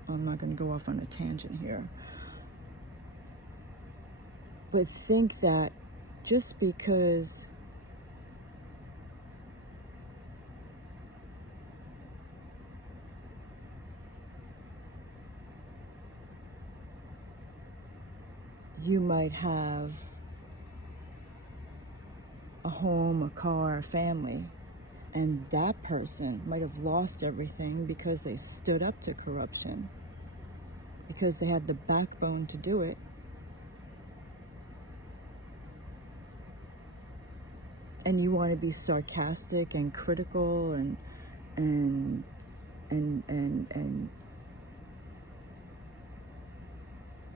I'm not going to go off on a tangent here. But think that just because you might have a home, a car, a family, and that person might have lost everything because they stood up to corruption, because they had the backbone to do it. And you want to be sarcastic and critical and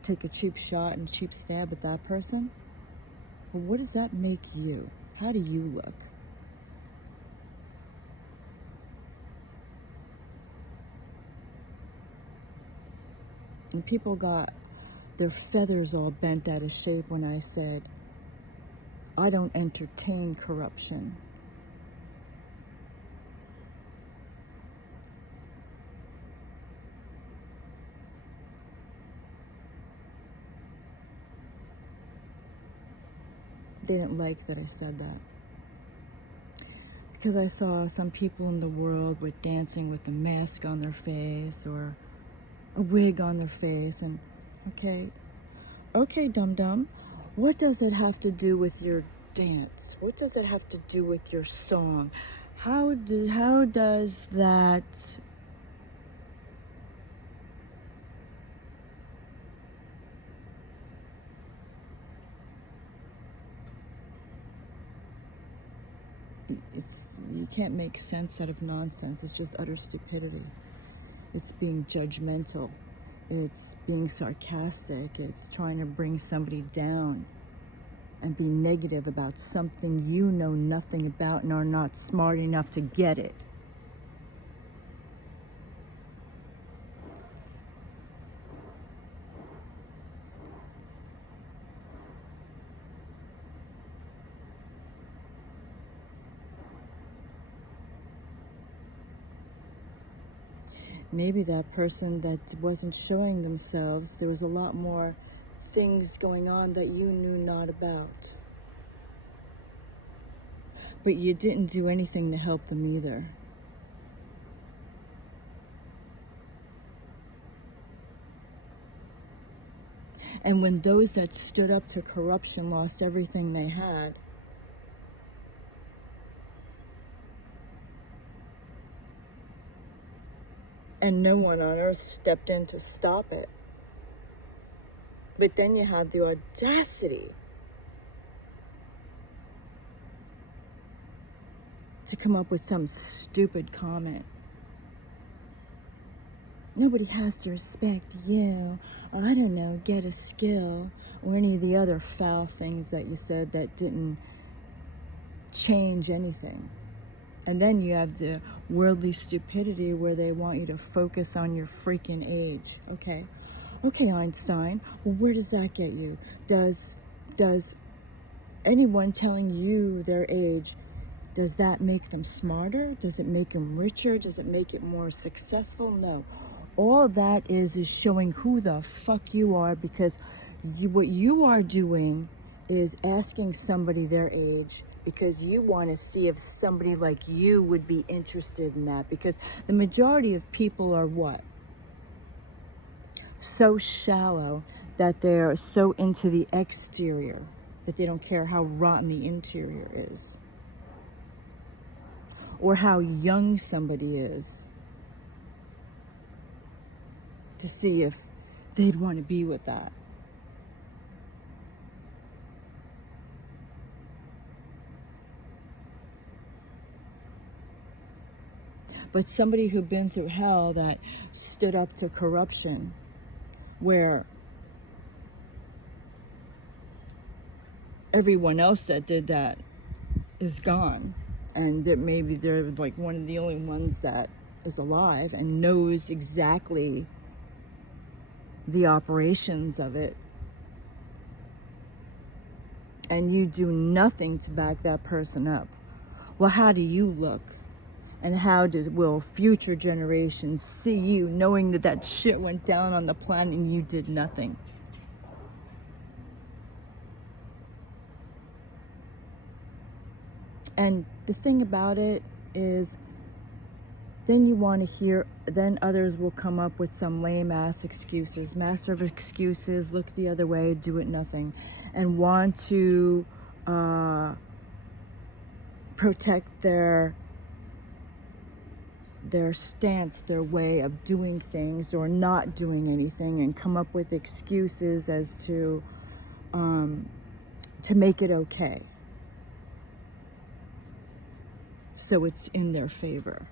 take a cheap shot and cheap stab at that person? Well, what does that make you? How do you look? And people got their feathers all bent out of shape when I said, I don't entertain corruption. They didn't like that I said that. Because I saw some people in the world with dancing with a mask on their face or a wig on their face, and okay, dum-dum, what does it have to do with your dance? What does it have to do with your song? How does that you can't make sense out of nonsense. It's just utter stupidity. It's being judgmental. It's being sarcastic. It's trying to bring somebody down and be negative about something you know nothing about and are not smart enough to get it. Maybe that person that wasn't showing themselves, there was a lot more things going on that you knew not about. But you didn't do anything to help them either. And when those that stood up to corruption lost everything they had, and no one on earth stepped in to stop it. But then you had the audacity to come up with some stupid comment. Nobody has to respect you, or I don't know, get a skill, or any of the other foul things that you said that didn't change anything. And then you have the worldly stupidity where they want you to focus on your freaking age. Okay, Einstein, well, where does that get you? Does anyone telling you their age, does that make them smarter? Does it make them richer? Does it make it more successful? No. All that is showing who the fuck you are, because what you are doing is asking somebody their age because you want to see if somebody like you would be interested in that. Because the majority of people are what? So shallow that they're so into the exterior that they don't care how rotten the interior is, or how young somebody is, to see if they'd want to be with that. But somebody who'd been through hell, that stood up to corruption, where everyone else that did that is gone, and that maybe they're like one of the only ones that is alive and knows exactly the operations of it, and you do nothing to back that person up. Well, how do you look? And how will future generations see you, knowing that that shit went down on the planet and you did nothing? And the thing about it is, then you want to hear, then others will come up with some lame ass excuses, master of excuses, look the other way, do it nothing, and want to protect their stance, their way of doing things or not doing anything, and come up with excuses as to make it okay, so it's in their favor.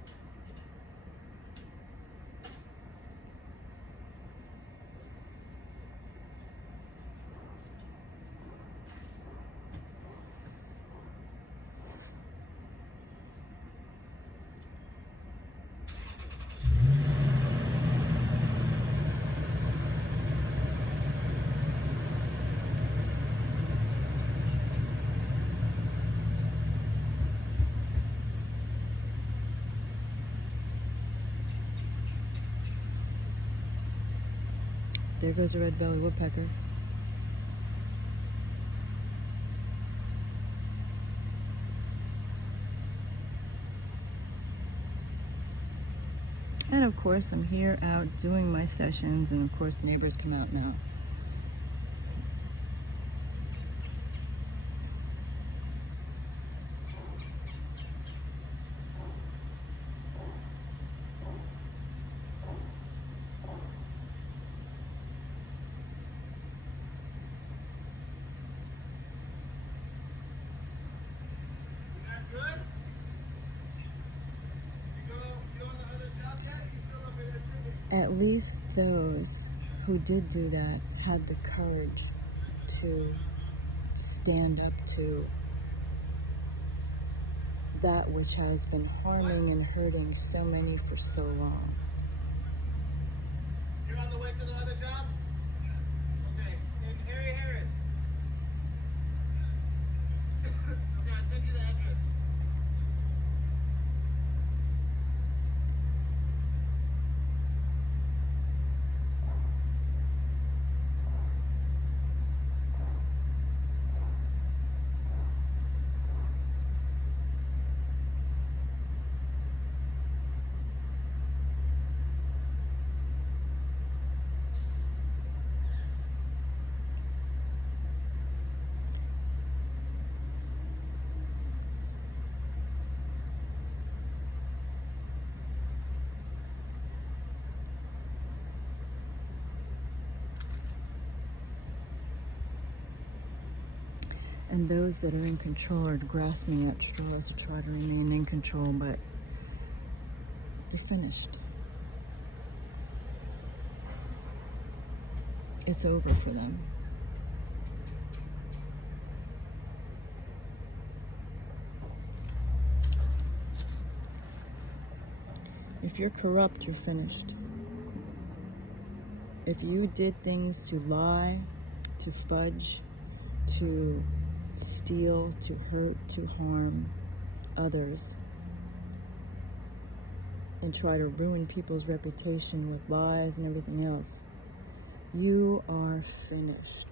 There goes a red-bellied woodpecker. And of course, I'm here out doing my sessions, and of course, neighbors come out now. At least those who did do that had the courage to stand up to that which has been harming and hurting so many for so long. You're on the way to the other job? Okay, in Harry Harris. Okay, I'll send you the address. And those that are in control are grasping at straws to try to remain in control, but they're finished. It's over for them. If you're corrupt, you're finished. If you did things to lie, to fudge, to steal, to hurt, to harm others, and try to ruin people's reputation with lies and everything else, you are finished.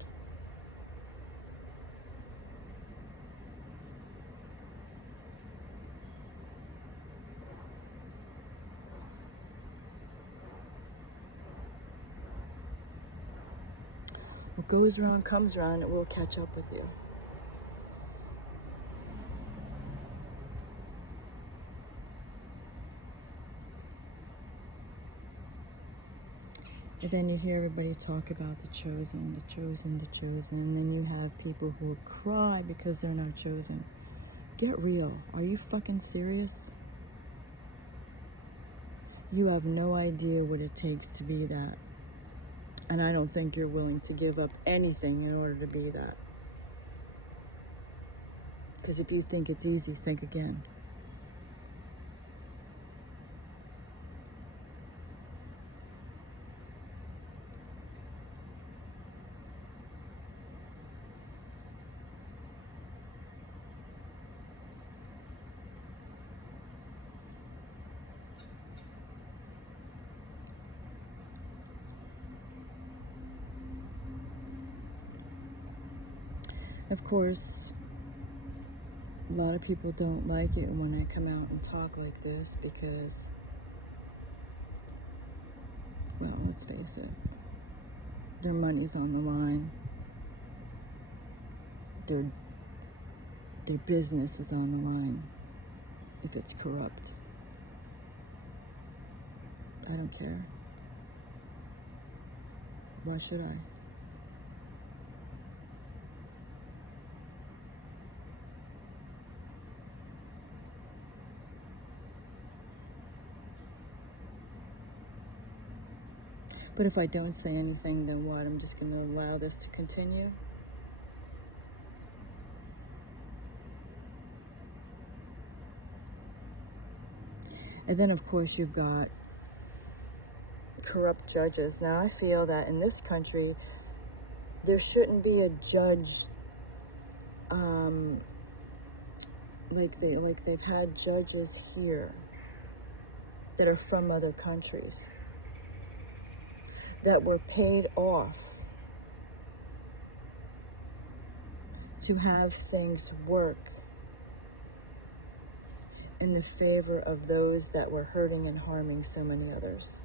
What goes around comes around. It will catch up with you. And then you hear everybody talk about the chosen, the chosen, the chosen. And then you have people who cry because they're not chosen. Get real. Are you fucking serious? You have no idea what it takes to be that. And I don't think you're willing to give up anything in order to be that. Because if you think it's easy, think again. Of course, a lot of people don't like it when I come out and talk like this because, well, let's face it, their money's on the line. Their business is on the line if it's corrupt. I don't care. Why should I? But if I don't say anything, then what? I'm just going to allow this to continue? And then, of course, you've got corrupt judges. Now, I feel that in this country, there shouldn't be a judge like they've had judges here that are from other countries. that were paid off to have things work in the favor of those that were hurting and harming so many others.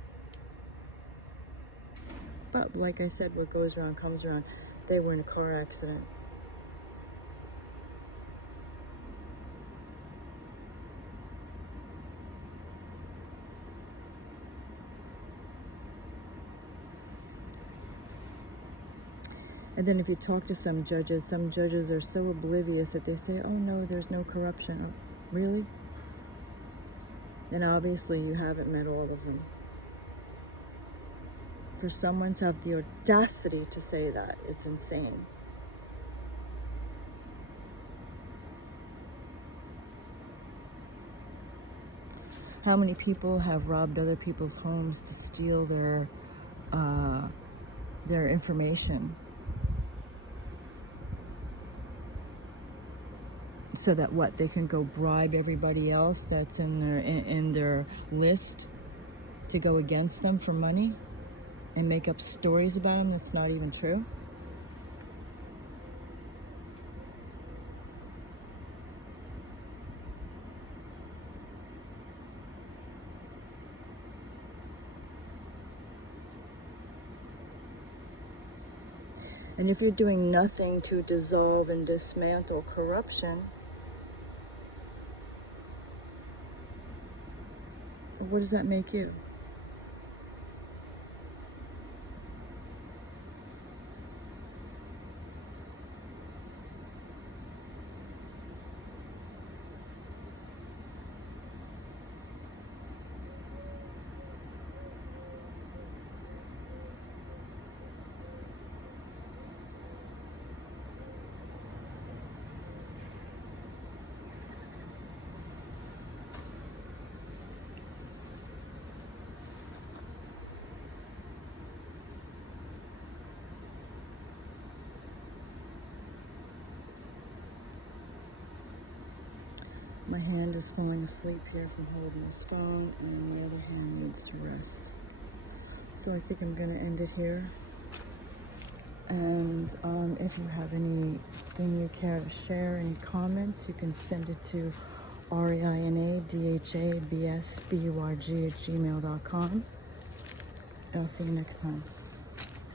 But like I said, what goes around comes around. They were in a car accident. And then if you talk to some judges are so oblivious that they say, oh no, there's no corruption. Oh, really? Then obviously you haven't met all of them. For someone to have the audacity to say that, it's insane. How many people have robbed other people's homes to steal their information? So that what, they can go bribe everybody else that's in their list to go against them for money and make up stories about them that's not even true? And if you're doing nothing to dissolve and dismantle corruption, what does that make you? My hand is falling asleep here from holding this phone, and the other hand needs rest. So I think I'm going to end it here. And if you have anything you care to share, any comments, you can send it to REINADHABSBURG@gmail.com. And I'll see you next time.